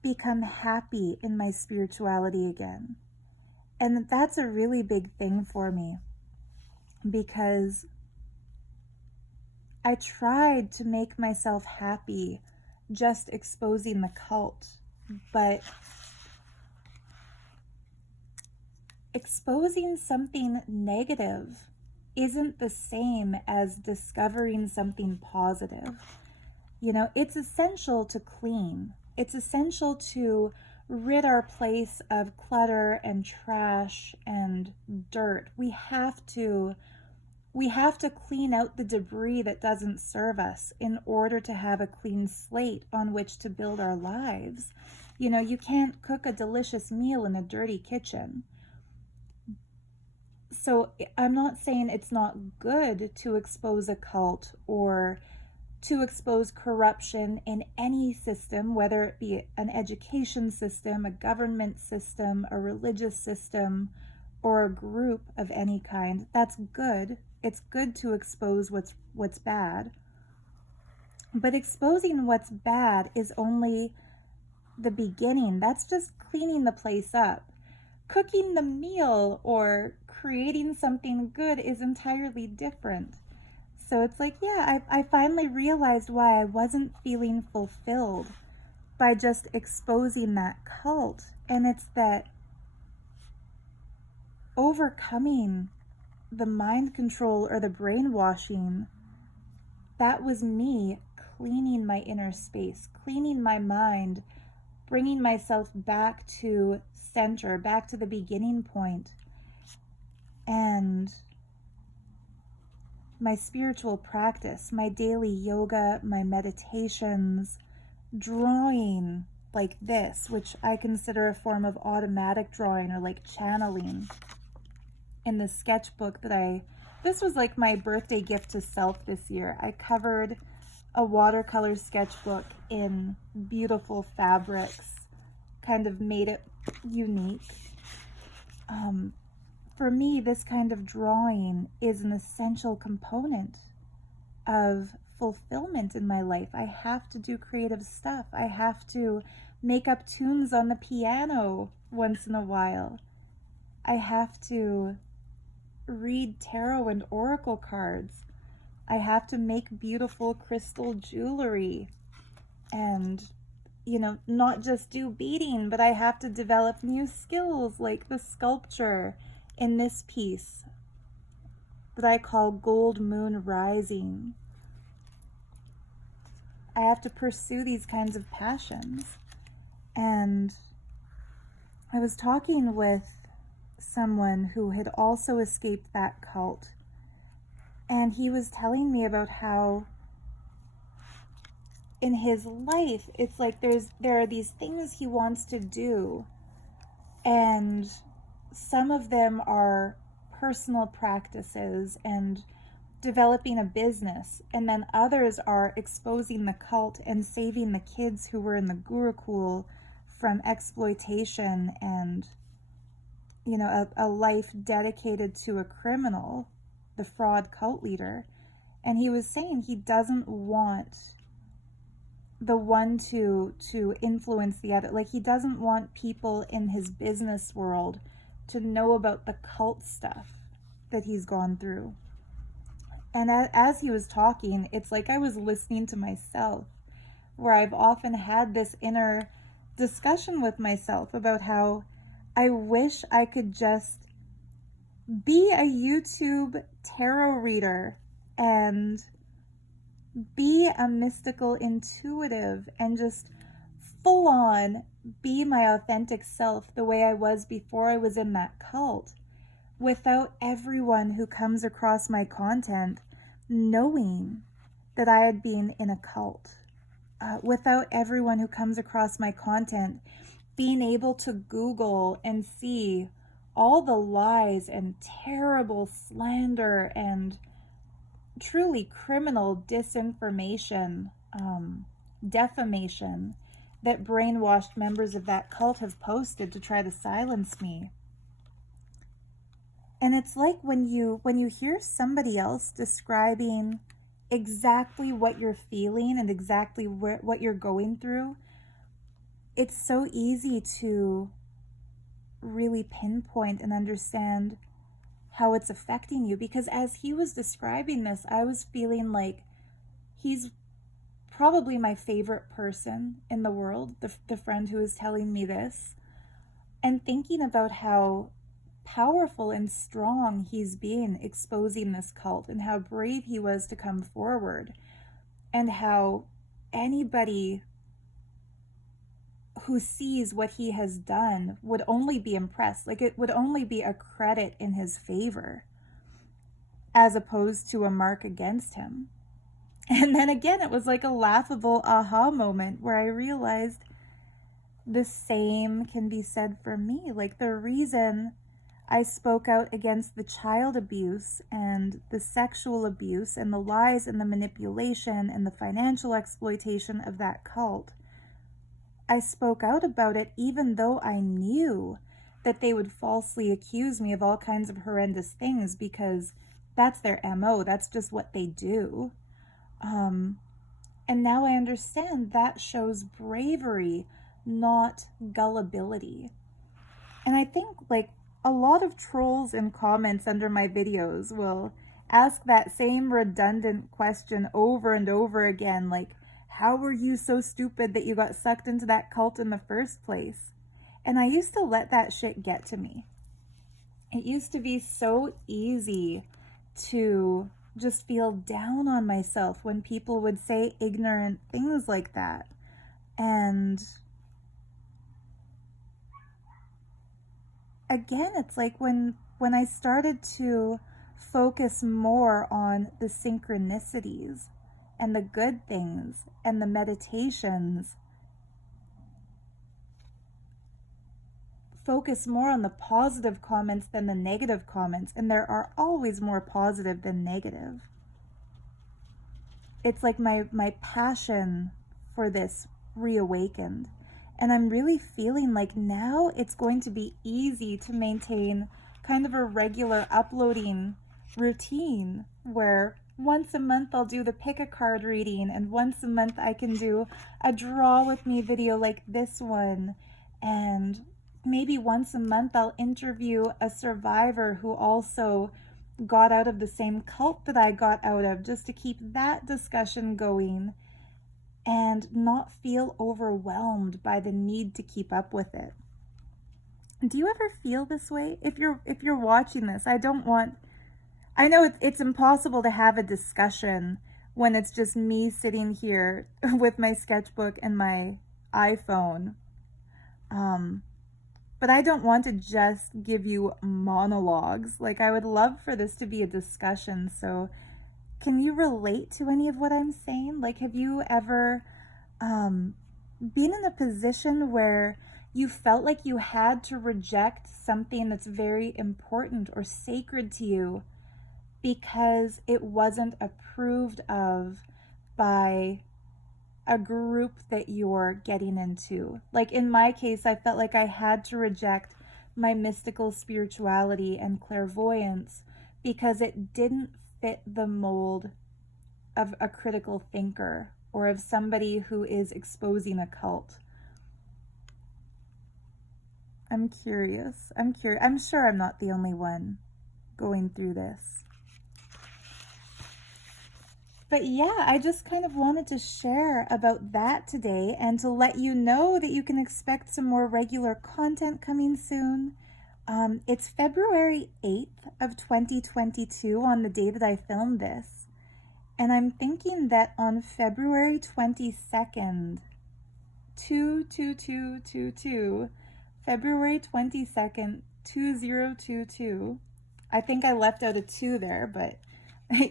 become happy in my spirituality again. And that's a really big thing for me, because I tried to make myself happy just exposing the cult, but exposing something negative isn't the same as discovering something positive. You know, it's essential to clean. It's essential to rid our place of clutter and trash and dirt. We have to clean out the debris that doesn't serve us in order to have a clean slate on which to build our lives. You know, you can't cook a delicious meal in a dirty kitchen. So I'm not saying it's not good to expose a cult or to expose corruption in any system, whether it be an education system, a government system, a religious system, or a group of any kind. That's good. It's good to expose what's bad. But exposing what's bad is only the beginning. That's just cleaning the place up. Cooking the meal or creating something good is entirely different. So it's like, yeah, I finally realized why I wasn't feeling fulfilled by just exposing that cult. And it's that overcoming the mind control or the brainwashing, that was me cleaning my inner space, cleaning my mind, bringing myself back to center, back to the beginning point. And my spiritual practice, my daily yoga, my meditations, drawing like this, which I consider a form of automatic drawing or like channeling. In the sketchbook this was like my birthday gift to self this year. I covered a watercolor sketchbook in beautiful fabrics, kind of made it unique. For me, this kind of drawing is an essential component of fulfillment in my life. I have to do creative stuff. I have to make up tunes on the piano once in a while. I have to read tarot and oracle cards. I have to make beautiful crystal jewelry and, you know, not just do beading, but I have to develop new skills like the sculpture in this piece that I call Gold Moon Rising. I have to pursue these kinds of passions. And I was talking with someone who had also escaped that cult, and he was telling me about how in his life it's like there are these things he wants to do, and some of them are personal practices and developing a business, and then others are exposing the cult and saving the kids who were in the Gurukul from exploitation and, you know, a life dedicated to a criminal, the fraud cult leader. And he was saying he doesn't want the one to influence the other. Like, he doesn't want people in his business world to know about the cult stuff that he's gone through. And as he was talking, it's like I was listening to myself, where I've often had this inner discussion with myself about how I wish I could just be a YouTube tarot reader and be a mystical intuitive and just full on be my authentic self the way I was before I was in that cult, without everyone who comes across my content knowing that I had been in a cult, without everyone who comes across my content being able to Google and see all the lies and terrible slander and truly criminal disinformation, defamation that brainwashed members of that cult have posted to try to silence me. And it's like when you hear somebody else describing exactly what you're feeling and exactly what you're going through, it's so easy to really pinpoint and understand how it's affecting you, because as he was describing this, I was feeling like he's probably my favorite person in the world, the friend who is telling me this, and thinking about how powerful and strong he's been exposing this cult, and how brave he was to come forward, and how anybody who sees what he has done would only be impressed. Like, it would only be a credit in his favor as opposed to a mark against him. And then again, it was like a laughable aha moment where I realized the same can be said for me. Like, the reason I spoke out against the child abuse and the sexual abuse and the lies and the manipulation and the financial exploitation of that cult, I spoke out about it even though I knew that they would falsely accuse me of all kinds of horrendous things, because that's their MO. That's just what they do. And now I understand that shows bravery, not gullibility. And I think, like, a lot of trolls in comments under my videos will ask that same redundant question over and over again, like, how were you so stupid that you got sucked into that cult in the first place? And I used to let that shit get to me. It used to be so easy to just feel down on myself when people would say ignorant things like that. And again, it's like when I started to focus more on the synchronicities and the good things and the meditations, focus more on the positive comments than the negative comments, and there are always more positive than negative. It's like my passion for this reawakened, and I'm really feeling like now it's going to be easy to maintain kind of a regular uploading routine where once a month I'll do the pick a card reading, and once a month I can do a draw with me video like this one, and maybe once a month I'll interview a survivor who also got out of the same cult that I got out of, just to keep that discussion going and not feel overwhelmed by the need to keep up with it. Do you ever feel this way? If you're watching this, I know it's impossible to have a discussion when it's just me sitting here with my sketchbook and my iPhone. But I don't want to just give you monologues. Like, I would love for this to be a discussion. So can you relate to any of what I'm saying? Like, have you ever been in a position where you felt like you had to reject something that's very important or sacred to you because it wasn't approved of by a group that you're getting into? Like, in my case, I felt like I had to reject my mystical spirituality and clairvoyance because it didn't fit the mold of a critical thinker or of somebody who is exposing a cult. I'm curious. I'm sure I'm not the only one going through this. But yeah, I just kind of wanted to share about that today, and to let you know that you can expect some more regular content coming soon. It's February 8th of 2022 on the day that I filmed this. And I'm thinking that on February 22nd, 22222, February 22nd, 2022, I think I left out a 2 there, but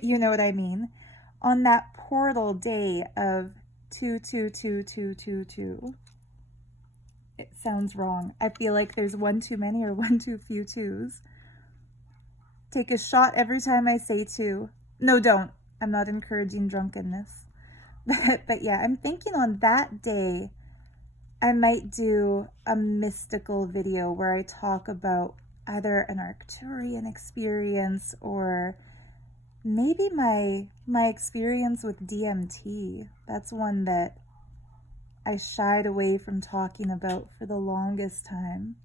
you know what I mean. On that portal day of 222222. It sounds wrong. I feel like there's one too many or one too few 2s. Take a shot every time I say 2. No, don't. I'm not encouraging drunkenness. But yeah, I'm thinking on that day, I might do a mystical video where I talk about either an Arcturian experience or maybe my experience with DMT. That's one that I shied away from talking about for the longest time.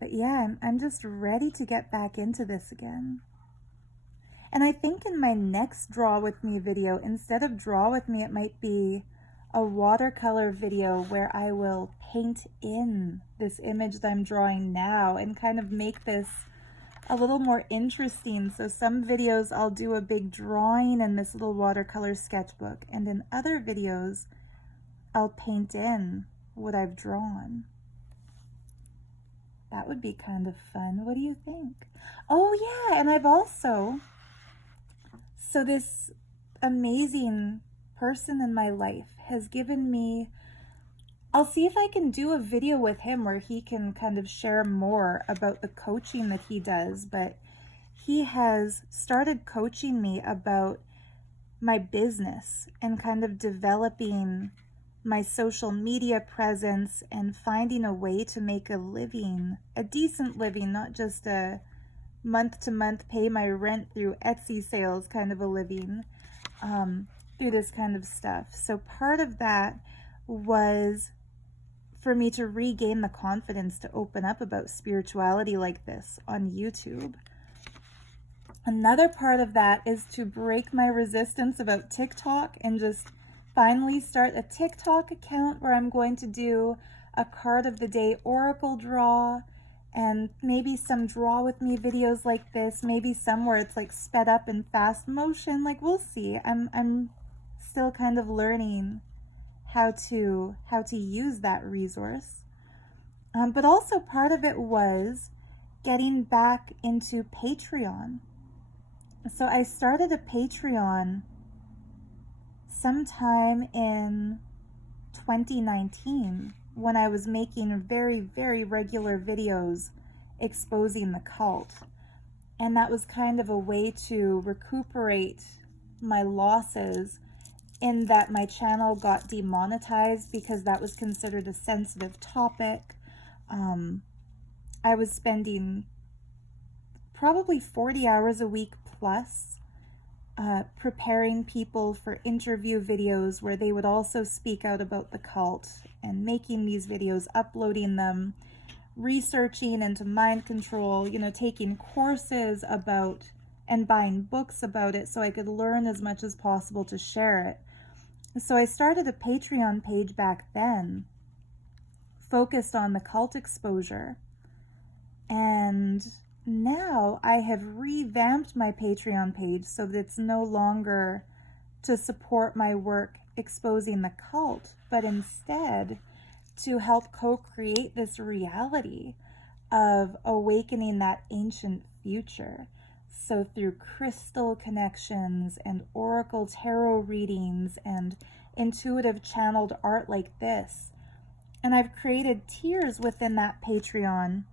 But yeah, I'm just ready to get back into this again. And I think in my next Draw With Me video, instead of Draw With Me, it might be a watercolor video where I will paint in this image that I'm drawing now and kind of make this a little more interesting. So some videos I'll do a big drawing in this little watercolor sketchbook, and in other videos I'll paint in what I've drawn. That would be kind of fun. What do you think? Oh yeah, and I've also, so this amazing person in my life has given me, I'll see if I can do a video with him where he can kind of share more about the coaching that he does, but he has started coaching me about my business and kind of developing my social media presence and finding a way to make a living, a decent living, not just a month-to-month pay my rent through Etsy sales kind of a living, through this kind of stuff. So part of that was for me to regain the confidence to open up about spirituality like this on YouTube. Another part of that is to break my resistance about TikTok and just finally start a TikTok account where I'm going to do a card of the day oracle draw and maybe some Draw With Me videos like this, maybe some where it's like sped up in fast motion. Like, we'll see. I'm still kind of learning how to use that resource. But also part of it was getting back into Patreon. So I started a Patreon sometime in 2019 when I was making very, very regular videos exposing the cult. And that was kind of a way to recuperate my losses in that my channel got demonetized because that was considered a sensitive topic. I was spending probably 40 hours a week plus preparing people for interview videos where they would also speak out about the cult, and making these videos, uploading them, researching into mind control, taking courses about and buying books about it so I could learn as much as possible to share it. So I started a Patreon page back then focused on the cult exposure, and now I have revamped my Patreon page so that it's no longer to support my work exposing the cult, but instead to help co-create this reality of awakening that ancient future. So through crystal connections and oracle tarot readings and intuitive channeled art like this. And I've created tiers within that Patreon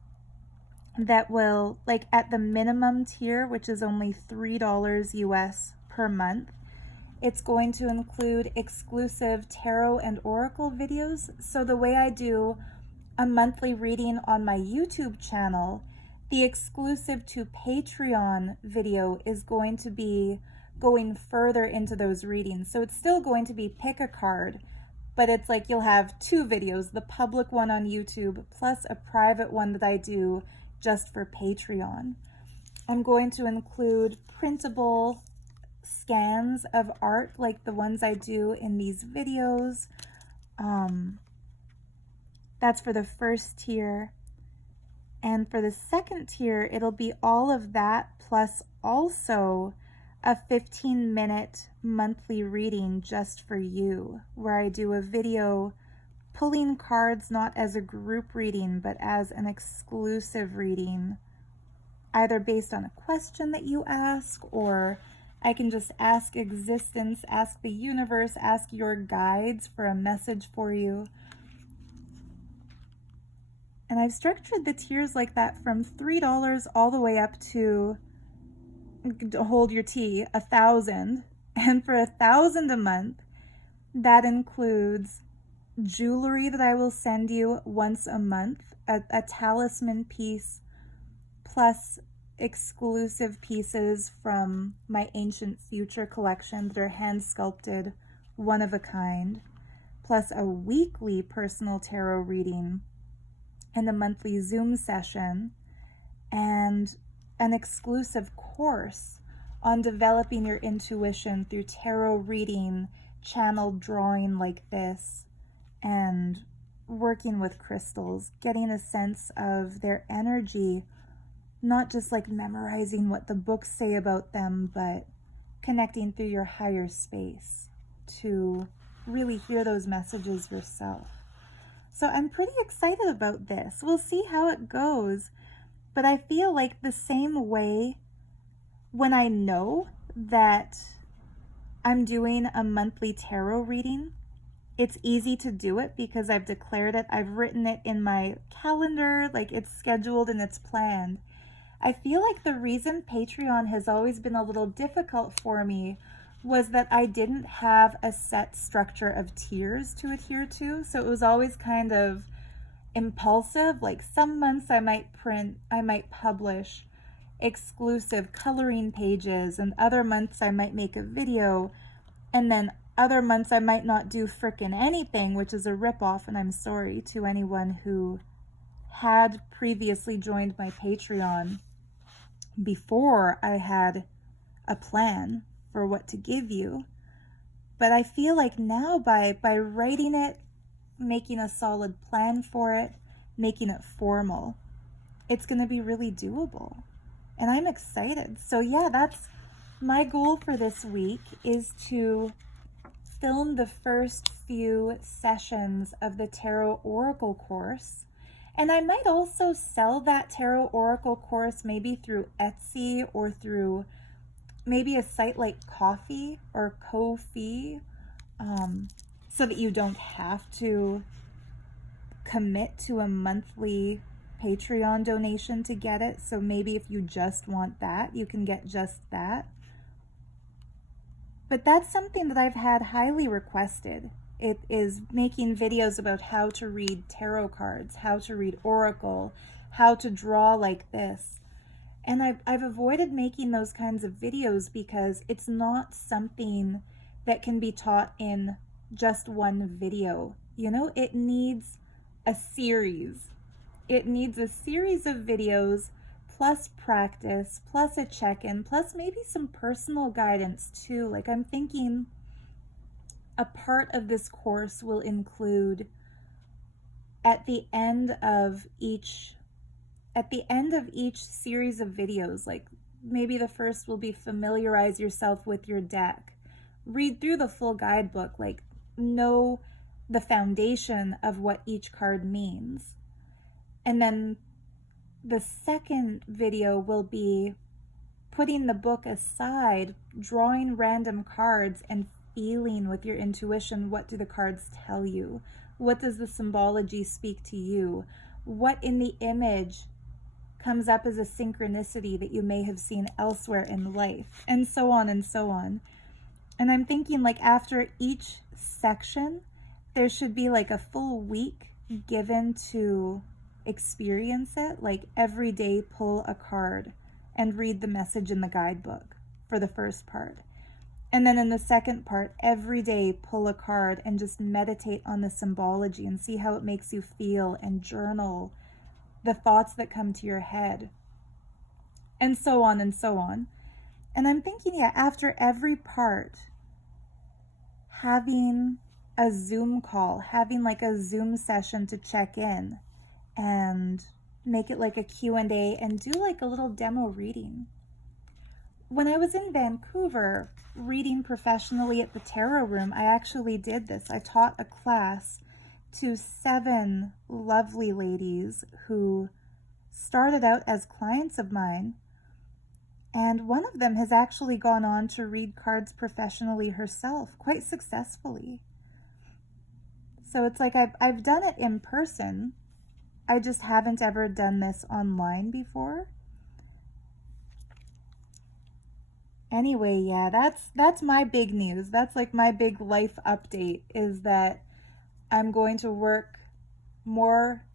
that will, like at the minimum tier, which is only $3 US per month, it's going to include exclusive tarot and oracle videos. So the way I do a monthly reading on my YouTube channel, the exclusive to Patreon video is going to be going further into those readings. So it's still going to be pick a card, but it's like you'll have two videos, the public one on YouTube plus a private one that I do just for Patreon. I'm going to include printable scans of art like the ones I do in these videos. That's for the first tier. And for the second tier, it'll be all of that plus also a 15-minute monthly reading just for you, where I do a video pulling cards not as a group reading, but as an exclusive reading, either based on a question that you ask, or I can just ask existence, ask the universe, ask your guides for a message for you. And I've structured the tiers like that from $3 all the way up to, hold your tea, 1,000. And for 1,000 a month, that includes jewelry that I will send you once a month, a talisman piece, plus exclusive pieces from my Ancient Future collection that are hand sculpted one of a kind, plus a weekly personal tarot reading and a monthly Zoom session, and an exclusive course on developing your intuition through tarot reading, channeled drawing like this, and working with crystals, getting a sense of their energy, not just like memorizing what the books say about them, but connecting through your higher space to really hear those messages yourself. So I'm pretty excited about this. We'll see how it goes. But I feel like the same way when I know that I'm doing a monthly tarot reading, it's easy to do it because I've declared it. I've written it in my calendar, like it's scheduled and it's planned. I feel like the reason Patreon has always been a little difficult for me was that I didn't have a set structure of tiers to adhere to. So it was always kind of impulsive. Like some months I might publish exclusive coloring pages, and other months I might make a video, and then other months I might not do frickin' anything, which is a ripoff, and I'm sorry to anyone who had previously joined my Patreon before I had a plan for what to give you. But I feel like now by writing it, making a solid plan for it, making it formal, it's going to be really doable. And I'm excited. So yeah, that's my goal for this week, is to film the first few sessions of the Tarot Oracle course. And I might also sell that Tarot Oracle course maybe through Etsy or through maybe a site like Ko-fi or Ko-fi, so that you don't have to commit to a monthly Patreon donation to get it. So maybe if you just want that, you can get just that. But that's something that I've had highly requested. It is making videos about how to read tarot cards, how to read oracle, how to draw like this. And I've avoided making those kinds of videos because it's not something that can be taught in just one video. You know, it needs a series. It needs a series of videos, plus practice, plus a check-in, plus maybe some personal guidance too. Like I'm thinking a part of this course will include at the end of each series of videos, like maybe the first will be familiarize yourself with your deck. Read through the full guidebook, like know the foundation of what each card means. And then the second video will be putting the book aside, drawing random cards and feeling with your intuition, what do the cards tell you? What does the symbology speak to you? What in the image comes up as a synchronicity that you may have seen elsewhere in life, and so on and so on. And I'm thinking like after each section, there should be like a full week given to experience it, like every day pull a card and read the message in the guidebook for the first part. And then in the second part, every day pull a card and just meditate on the symbology and see how it makes you feel, and journal the thoughts that come to your head, and so on and so on. And I'm thinking, yeah, after every part, having a Zoom call, having like a Zoom session to check in and make it like a Q&A and do like a little demo reading. When I was in Vancouver reading professionally at the Tarot Room, I actually did this. I taught a class to 7 lovely ladies who started out as clients of mine, and one of them has actually gone on to read cards professionally herself, quite successfully. So it's like I've done it in person, I just haven't ever done this online before. Anyway, yeah, that's my big news. That's like my big life update, is that I'm going to work more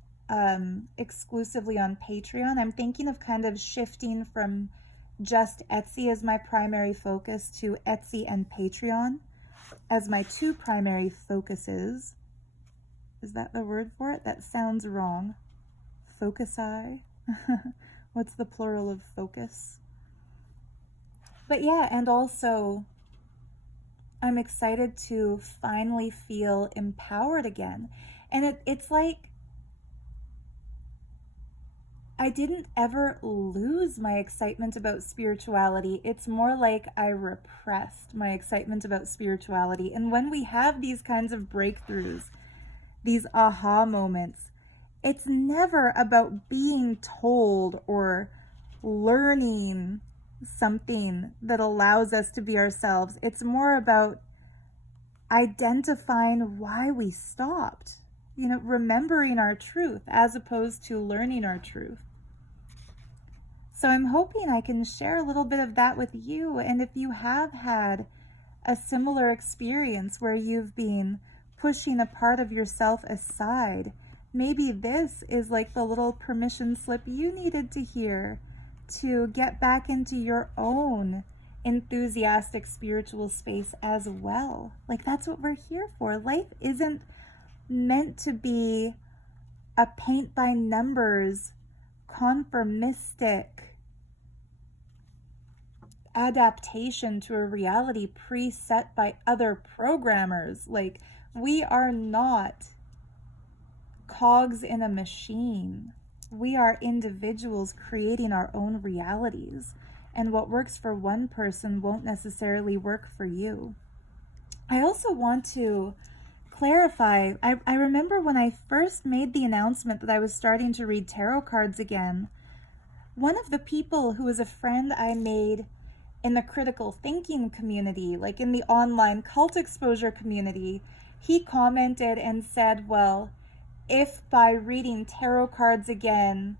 exclusively on Patreon. I'm thinking of kind of shifting from just Etsy as my primary focus to Etsy and Patreon. as my two primary focuses. Is that the word for it? That sounds wrong. Focusi? What's the plural of focus? But yeah, and also I'm excited to finally feel empowered again. And it's like I didn't ever lose my excitement about spirituality. It's more like I repressed my excitement about spirituality. And when we have these kinds of breakthroughs, these aha moments, it's never about being told or learning something that allows us to be ourselves. It's more about identifying why we stopped, remembering our truth as opposed to learning our truth. So I'm hoping I can share a little bit of that with you. And if you have had a similar experience where you've been pushing a part of yourself aside, maybe this is like the little permission slip you needed to hear to get back into your own enthusiastic spiritual space as well. Like, that's what we're here for. Life isn't meant to be a paint by numbers, conformistic adaptation to a reality preset by other programmers. Like, we are not cogs in a machine. We are individuals creating our own realities, and what works for one person won't necessarily work for you. I also want to clarify, I remember when I first made the announcement that I was starting to read tarot cards again, one of the people who was a friend I made in the critical thinking community, like in the online cult exposure community, he commented and said, well, if by reading tarot cards again,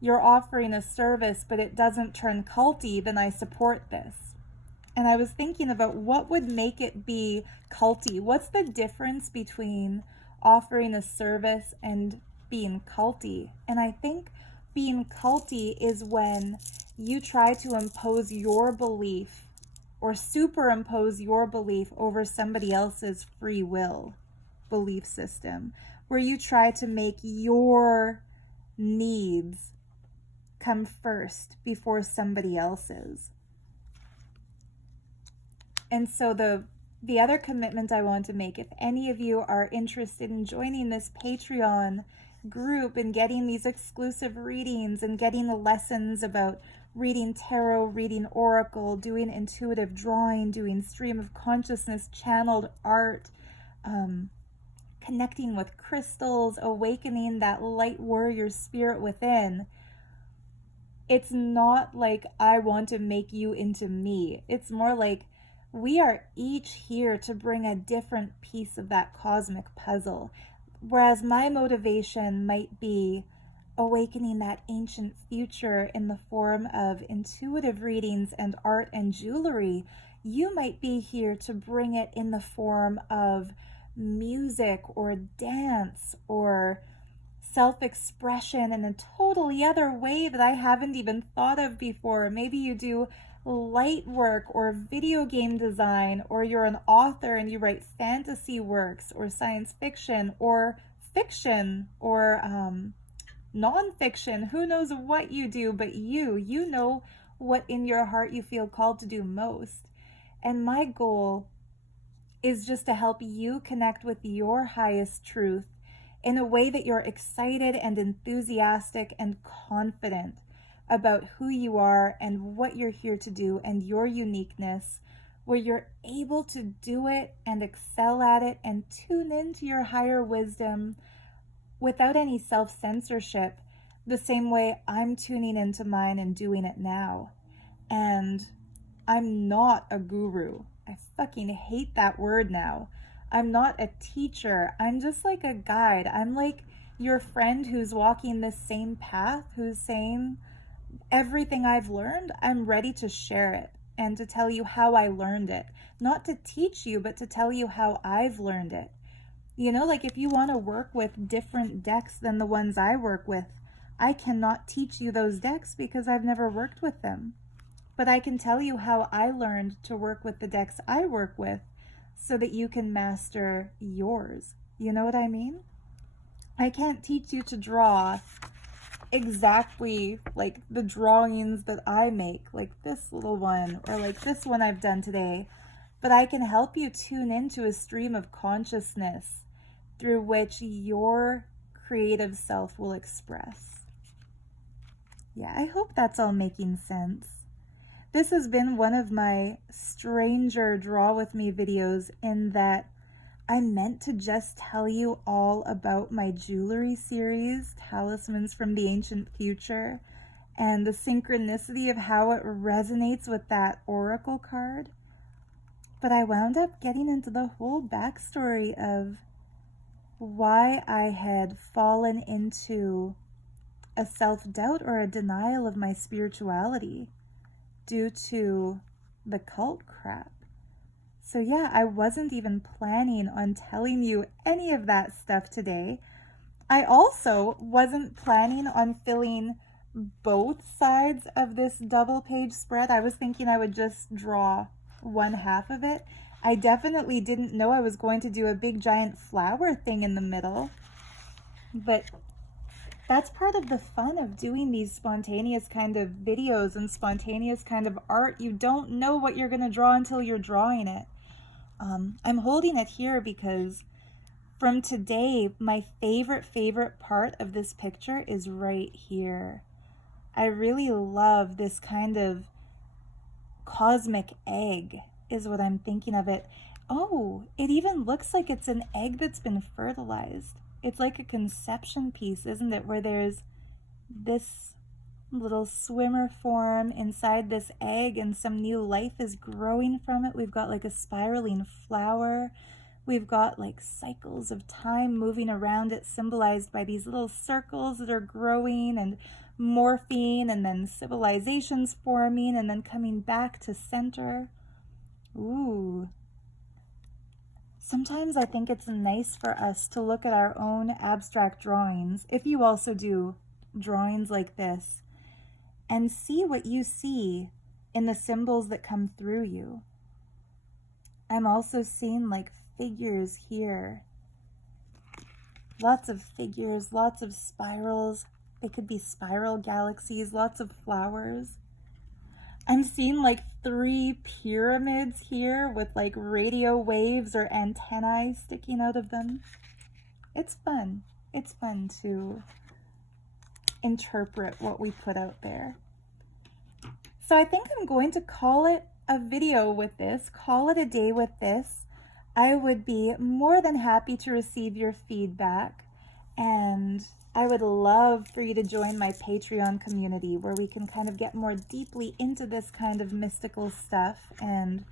you're offering a service, but it doesn't turn culty, then I support this. And I was thinking about what would make it be culty. What's the difference between offering a service and being culty? And I think being culty is when you try to impose your belief or superimpose your belief over somebody else's free will belief system, where you try to make your needs come first before somebody else's. And so the other commitment I want to make, if any of you are interested in joining this Patreon group and getting these exclusive readings and getting the lessons about reading tarot, reading oracle, doing intuitive drawing, doing stream of consciousness, channeled art, connecting with crystals, awakening that light warrior spirit within, it's not like I want to make you into me. It's more like we are each here to bring a different piece of that cosmic puzzle. Whereas my motivation might be awakening that ancient future in the form of intuitive readings and art and jewelry, you might be here to bring it in the form of music or dance or self-expression in a totally other way that I haven't even thought of before. Maybe you do light work or video game design, or you're an author and you write fantasy works or science fiction or fiction or nonfiction. Who knows what you do, but you know what in your heart you feel called to do most. And my goal is just to help you connect with your highest truth in a way that you're excited and enthusiastic and confident about who you are and what you're here to do and your uniqueness, where you're able to do it and excel at it and tune into your higher wisdom without any self-censorship, the same way I'm tuning into mine and doing it now. And I'm not a guru. I fucking hate that word now. I'm not a teacher. I'm just like a guide. I'm like your friend who's walking this same path, who's saying, everything I've learned, I'm ready to share it and to tell you how I learned it. Not to teach you, but to tell you how I've learned it. You know, like if you want to work with different decks than the ones I work with, I cannot teach you those decks because I've never worked with them. But I can tell you how I learned to work with the decks I work with so that you can master yours. You know what I mean? I can't teach you to draw exactly like the drawings that I make, like this little one or like this one I've done today, but I can help you tune into a stream of consciousness through which your creative self will express. Yeah, I hope that's all making sense. This has been one of my stranger Draw With Me videos in that I meant to just tell you all about my jewelry series, Talismans from the Ancient Future, and the synchronicity of how it resonates with that oracle card. But I wound up getting into the whole backstory of why I had fallen into a self-doubt or a denial of my spirituality due to the cult crap. So yeah, I wasn't even planning on telling you any of that stuff today. I also wasn't planning on filling both sides of this double page spread. I was thinking I would just draw one half of it. I definitely didn't know I was going to do a big giant flower thing in the middle, but that's part of the fun of doing these spontaneous kind of videos and spontaneous kind of art. You don't know what you're going to draw until you're drawing it. I'm holding it here because from today, my favorite part of this picture is right here. I really love this kind of cosmic egg is what I'm thinking of it. Oh, it even looks like it's an egg that's been fertilized. It's like a conception piece, isn't it? Where there's this little swimmer form inside this egg and some new life is growing from it. We've got like a spiraling flower. We've got like cycles of time moving around it, symbolized by these little circles that are growing and morphing, and then civilizations forming and then coming back to center. Ooh. Sometimes I think it's nice for us to look at our own abstract drawings, if you also do drawings like this, and see what you see in the symbols that come through you. I'm also seeing like figures here. Lots of figures, lots of spirals. It could be spiral galaxies, lots of flowers. I'm seeing like 3 pyramids here with like radio waves or antennae sticking out of them. It's fun. It's fun to interpret what we put out there. So I think I'm going to call it a video with this, call it a day with this. I would be more than happy to receive your feedback, and I would love for you to join my Patreon community where we can kind of get more deeply into this kind of mystical stuff. And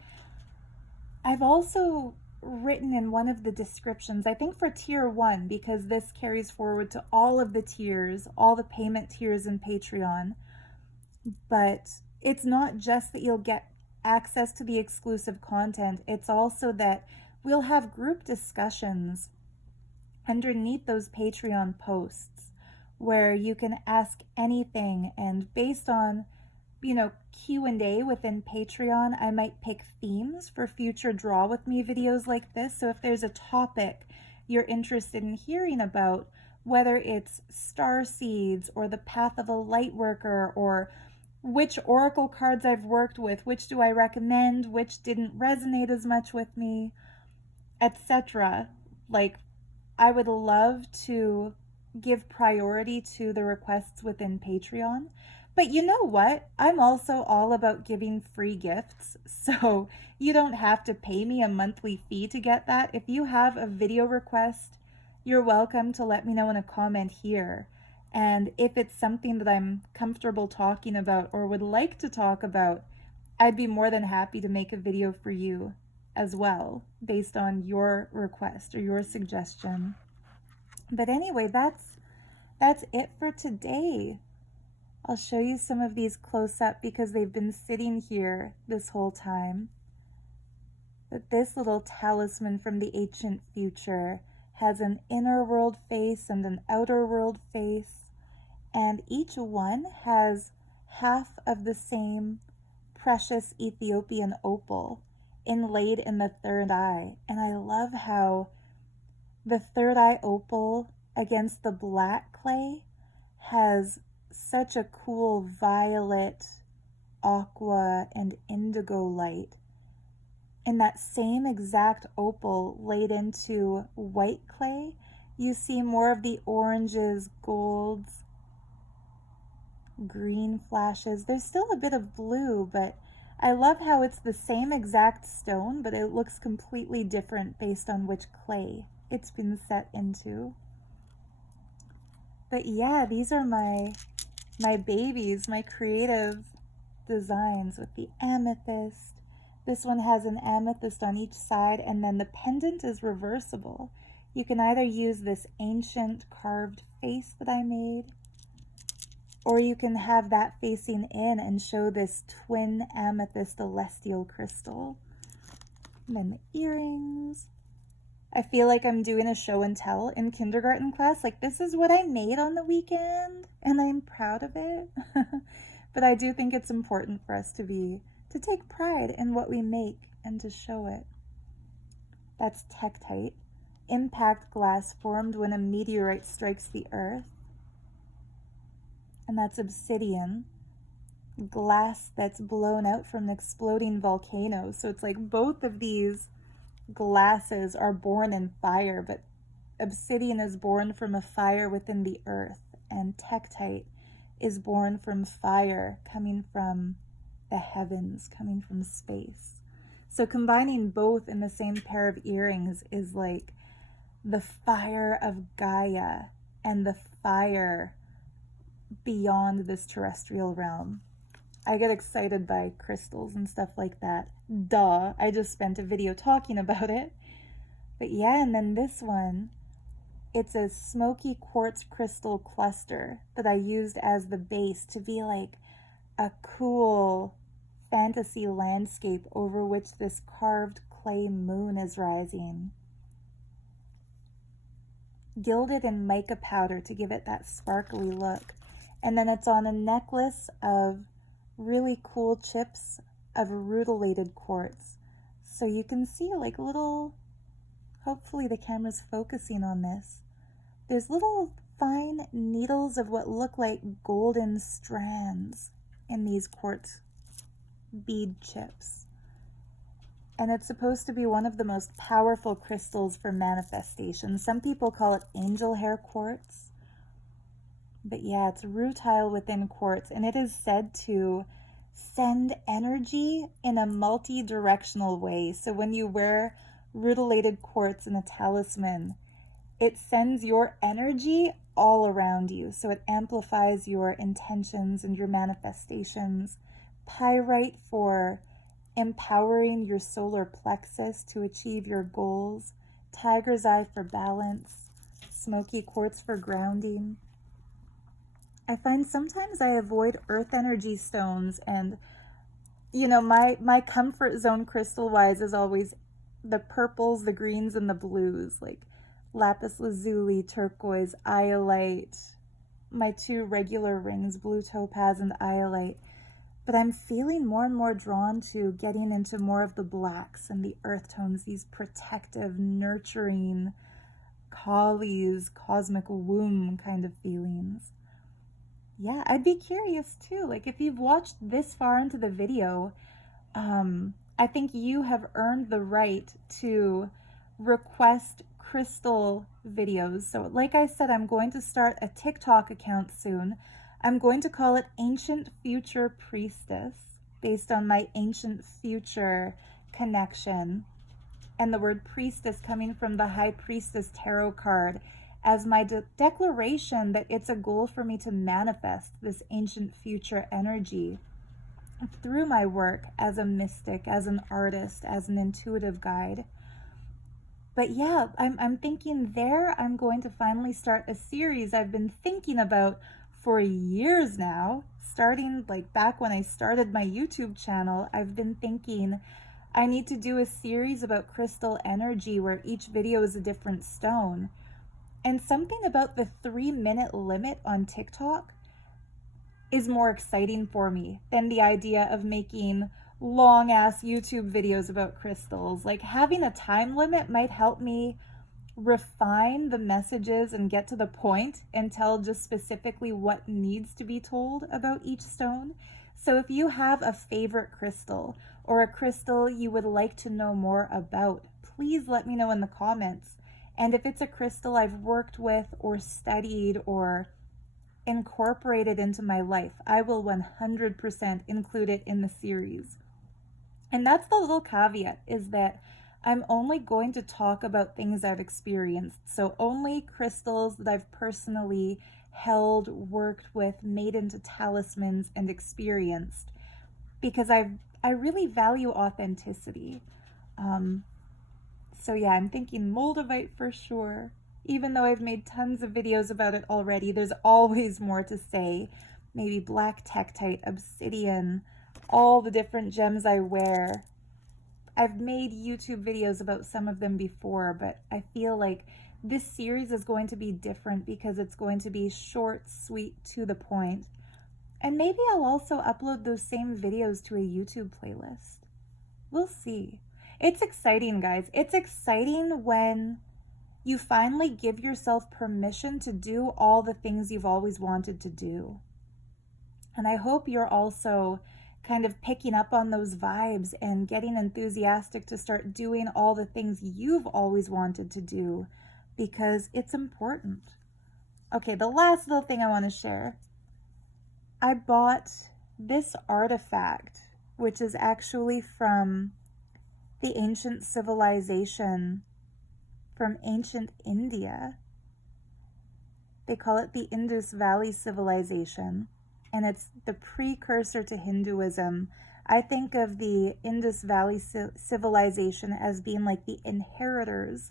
I've also written in one of the descriptions, I think for tier 1, because this carries forward to all of the tiers, all the payment tiers in Patreon. But it's not just that you'll get access to the exclusive content, it's also that we'll have group discussions underneath those Patreon posts where you can ask anything, and based on, Q&A within Patreon, I might pick themes for future Draw With Me videos like this. So if there's a topic you're interested in hearing about, whether it's star seeds or the path of a light worker, or which oracle cards I've worked with, which do I recommend, which didn't resonate as much with me, etc. Like, I would love to give priority to the requests within Patreon. But you know what? I'm also all about giving free gifts, so you don't have to pay me a monthly fee to get that. If you have a video request, you're welcome to let me know in a comment here. And if it's something that I'm comfortable talking about or would like to talk about, I'd be more than happy to make a video for you as well, based on your request or your suggestion. But anyway, that's it for today. I'll show you some of these close up because they've been sitting here this whole time. But this little talisman from the ancient future has an inner world face and an outer world face, and each one has half of the same precious Ethiopian opal inlaid in the third eye. And I love how the third eye opal against the black clay has such a cool violet, aqua, and indigo light. And that same exact opal laid into white clay, you see more of the oranges, golds, green flashes. There's still a bit of blue, but I love how it's the same exact stone, but it looks completely different based on which clay it's been set into. But yeah, these are my babies, my creative designs with the amethyst. This one has an amethyst on each side, and then the pendant is reversible. You can either use this ancient carved face that I made, or you can have that facing in and show this twin amethyst celestial crystal. And then the earrings. I feel like I'm doing a show and tell in kindergarten class. Like, this is what I made on the weekend, and I'm proud of it. But I do think it's important for us to take pride in what we make and to show it. That's tektite, impact glass formed when a meteorite strikes the earth. And that's obsidian, glass that's blown out from an exploding volcano. So it's like both of these glasses are born in fire, but obsidian is born from a fire within the earth, and tektite is born from fire coming from the heavens, coming from space. So combining both in the same pair of earrings is like the fire of Gaia and the fire beyond this terrestrial realm. I get excited by crystals and stuff like that. Duh, I just spent a video talking about it. But yeah, and then this one, it's a smoky quartz crystal cluster that I used as the base to be like a cool fantasy landscape over which this carved clay moon is rising. Gilded in mica powder to give it that sparkly look. And then it's on a necklace of really cool chips of rutilated quartz. So you can see like little, hopefully the camera's focusing on this. There's little fine needles of what look like golden strands in these quartz bead chips. And it's supposed to be one of the most powerful crystals for manifestation. Some people call it angel hair quartz. But yeah, it's rutile within quartz, and it is said to send energy in a multi-directional way. So when you wear rutilated quartz in a talisman, it sends your energy all around you. So it amplifies your intentions and your manifestations. Pyrite for empowering your solar plexus to achieve your goals. Tiger's eye for balance. Smoky quartz for grounding. I find sometimes I avoid earth energy stones, and you know, my comfort zone crystal wise is always the purples, the greens, and the blues, like lapis lazuli, turquoise, iolite, my two regular rings, blue topaz and iolite. But I'm feeling more and more drawn to getting into more of the blacks and the earth tones, these protective, nurturing, Kali's cosmic womb kind of feelings. Yeah, I'd be curious too. Like, if you've watched this far into the video, I think you have earned the right to request crystal videos. So like I said, I'm going to start a TikTok account soon. I'm going to call it Ancient Future Priestess, based on my ancient future connection. And the word priestess coming from the High Priestess tarot card, as my declaration that it's a goal for me to manifest this ancient future energy through my work as a mystic, as an artist, as an intuitive guide. But yeah, I'm thinking there I'm going to finally start a series I've been thinking about for years now. Starting like back when I started my YouTube channel, I've been thinking I need to do a series about crystal energy where each video is a different stone. And something about the 3-minute limit on TikTok is more exciting for me than the idea of making long ass YouTube videos about crystals. Like, having a time limit might help me refine the messages and get to the point and tell just specifically what needs to be told about each stone. So if you have a favorite crystal or a crystal you would like to know more about, please let me know in the comments. And if it's a crystal I've worked with or studied or incorporated into my life, I will 100% include it in the series. And that's the little caveat, is that I'm only going to talk about things I've experienced. So only crystals that I've personally held, worked with, made into talismans, and experienced. Because I really value authenticity. So yeah, I'm thinking moldavite for sure. Even though I've made tons of videos about it already, there's always more to say. Maybe black tektite, obsidian, all the different gems I wear. I've made YouTube videos about some of them before, but I feel like this series is going to be different because it's going to be short, sweet, to the point. And maybe I'll also upload those same videos to a YouTube playlist. We'll see. It's exciting, guys. It's exciting when you finally give yourself permission to do all the things you've always wanted to do. And I hope you're also kind of picking up on those vibes and getting enthusiastic to start doing all the things you've always wanted to do, because it's important. Okay, the last little thing I want to share. I bought this artifact, which is actually from the ancient civilization from ancient India. They call it the Indus Valley Civilization, and it's the precursor to Hinduism. I think of the Indus Valley Civilization as being like the inheritors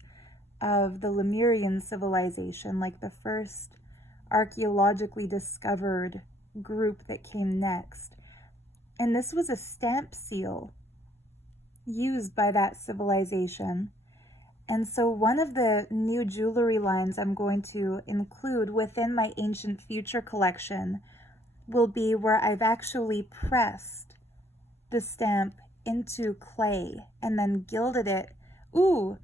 of the Lemurian civilization, like the first archaeologically discovered group that came next. And this was a stamp seal used by that civilization. And so one of the new jewelry lines I'm going to include within my Ancient Future collection will be where I've actually pressed the stamp into clay and then gilded it. Ooh,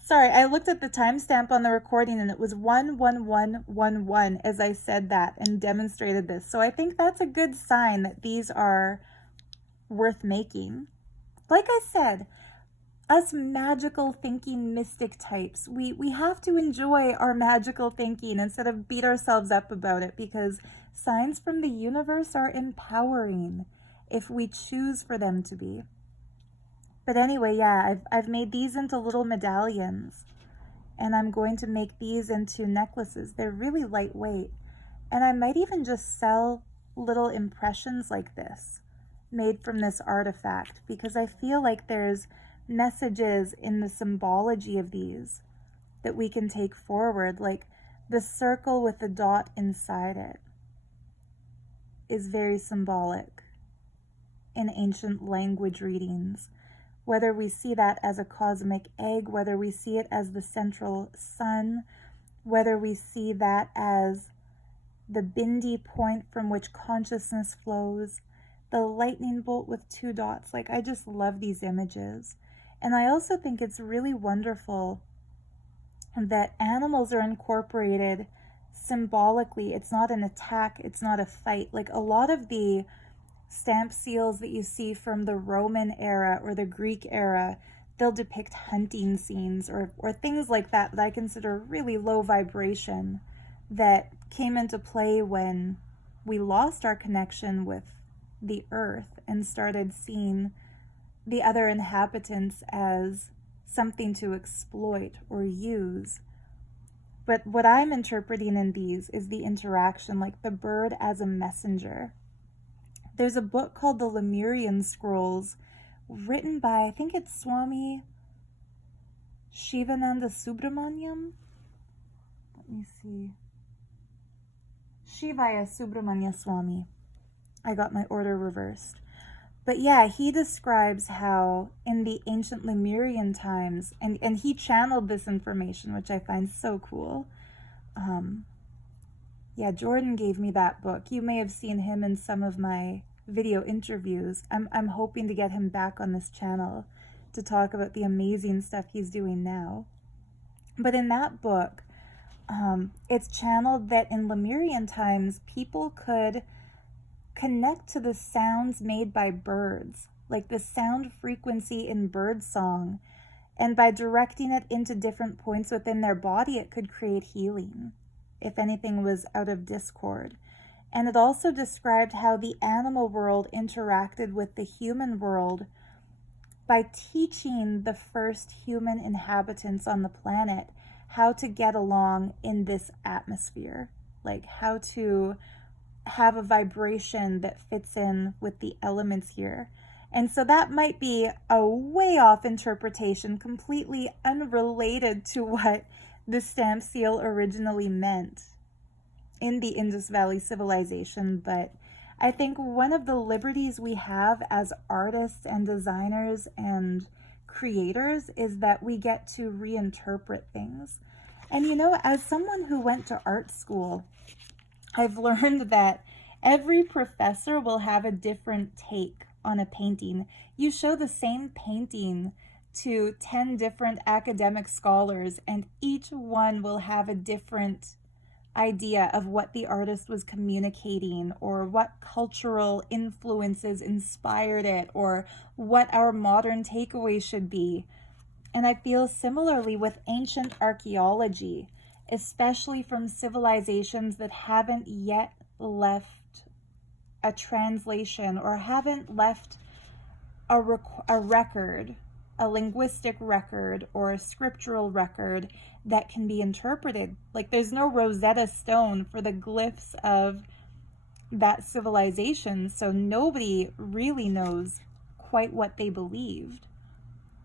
sorry, I looked at the timestamp on the recording and it was 11111 as I said that and demonstrated this. So I think that's a good sign that these are worth making. Like I said, us magical thinking mystic types, we have to enjoy our magical thinking instead of beat ourselves up about it, because signs from the universe are empowering if we choose for them to be. But anyway, yeah, I've made these into little medallions, and I'm going to make these into necklaces. They're really lightweight, and I might even just sell little impressions like this made from this artifact, because I feel like there's messages in the symbology of these that we can take forward. Like the circle with the dot inside it is very symbolic in ancient language readings, whether we see that as a cosmic egg, whether we see it as the central sun, whether we see that as the bindi point from which consciousness flows, the lightning bolt with two dots. Like, I just love these images. And I also think it's really wonderful that animals are incorporated symbolically. It's not an attack, it's not a fight. Like a lot of the stamp seals that you see from the Roman era or the Greek era, they'll depict hunting scenes or things like that that I consider really low vibration, that came into play when we lost our connection with the earth and started seeing the other inhabitants as something to exploit or use. But what I'm interpreting in these is the interaction, like the bird as a messenger. There's a book called the Lemurian Scrolls, written by, I think it's Swami Shivananda Subramaniam. Let me see. Shivaya Subramanya Swami. I got my order reversed. But yeah, he describes how in the ancient Lemurian times, and he channeled this information, which I find so cool. Yeah, Jordan gave me that book. You may have seen him in some of my video interviews. I'm hoping to get him back on this channel to talk about the amazing stuff he's doing now. But in that book, it's channeled that in Lemurian times, people could connect to the sounds made by birds, like the sound frequency in bird song. And by directing it into different points within their body, it could create healing if anything was out of discord. And it also described how the animal world interacted with the human world by teaching the first human inhabitants on the planet how to get along in this atmosphere, like how to have a vibration that fits in with the elements here. And so that might be a way off interpretation, completely unrelated to what the stamp seal originally meant in the Indus Valley civilization. But I think one of the liberties we have as artists and designers and creators is that we get to reinterpret things. And as someone who went to art school, I've learned that every professor will have a different take on a painting. You show the same painting to 10 different academic scholars, and each one will have a different idea of what the artist was communicating, or what cultural influences inspired it, or what our modern takeaway should be. And I feel similarly with ancient archaeology, especially from civilizations that haven't yet left a translation or haven't left a record, a linguistic record or a scriptural record that can be interpreted. Like there's no Rosetta Stone for the glyphs of that civilization, so nobody really knows quite what they believed.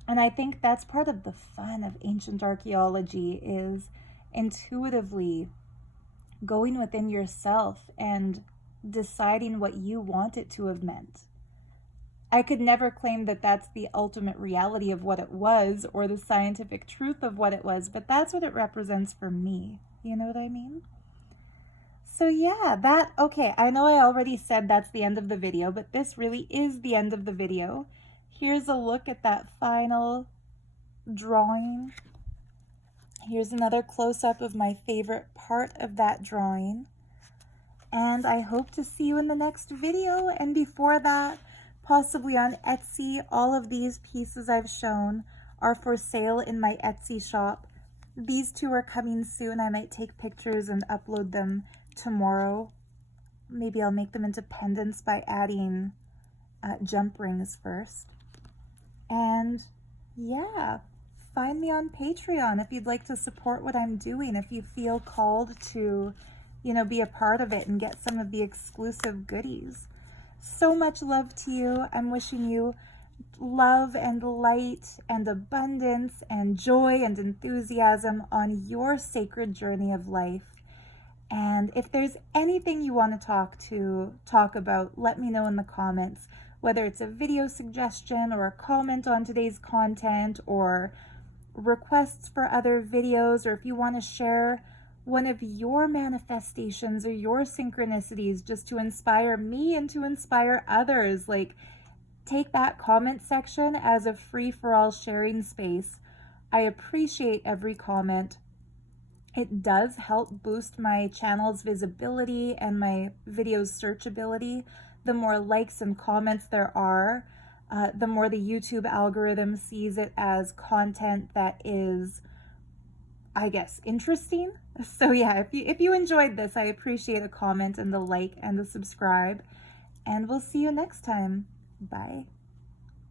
And I think that's part of the fun of ancient archaeology, is intuitively going within yourself and deciding what you want it to have meant. I could never claim that that's the ultimate reality of what it was or the scientific truth of what it was, but that's what it represents for me. You know what I mean? So yeah, okay, I know I already said that's the end of the video, but this really is the end of the video. Here's a look at that final drawing. Here's another close-up of my favorite part of that drawing. And I hope to see you in the next video. And before that, possibly on Etsy. All of these pieces I've shown are for sale in my Etsy shop. These two are coming soon. I might take pictures and upload them tomorrow. Maybe I'll make them into pendants by adding jump rings first. And yeah, find me on Patreon if you'd like to support what I'm doing, if you feel called to, be a part of it and get some of the exclusive goodies. So much love to you. I'm wishing you love and light and abundance and joy and enthusiasm on your sacred journey of life. And if there's anything you want to talk about, let me know in the comments, whether it's a video suggestion or a comment on today's content or requests for other videos, or if you want to share one of your manifestations or your synchronicities just to inspire me and to inspire others. Like, take that comment section as a free-for-all sharing space. I appreciate every comment. It does help boost my channel's visibility and my video's searchability. The more likes and comments there are, the more the YouTube algorithm sees it as content that is, I guess, interesting. So yeah, if you enjoyed this, I appreciate a comment and a like and a subscribe. And we'll see you next time. Bye.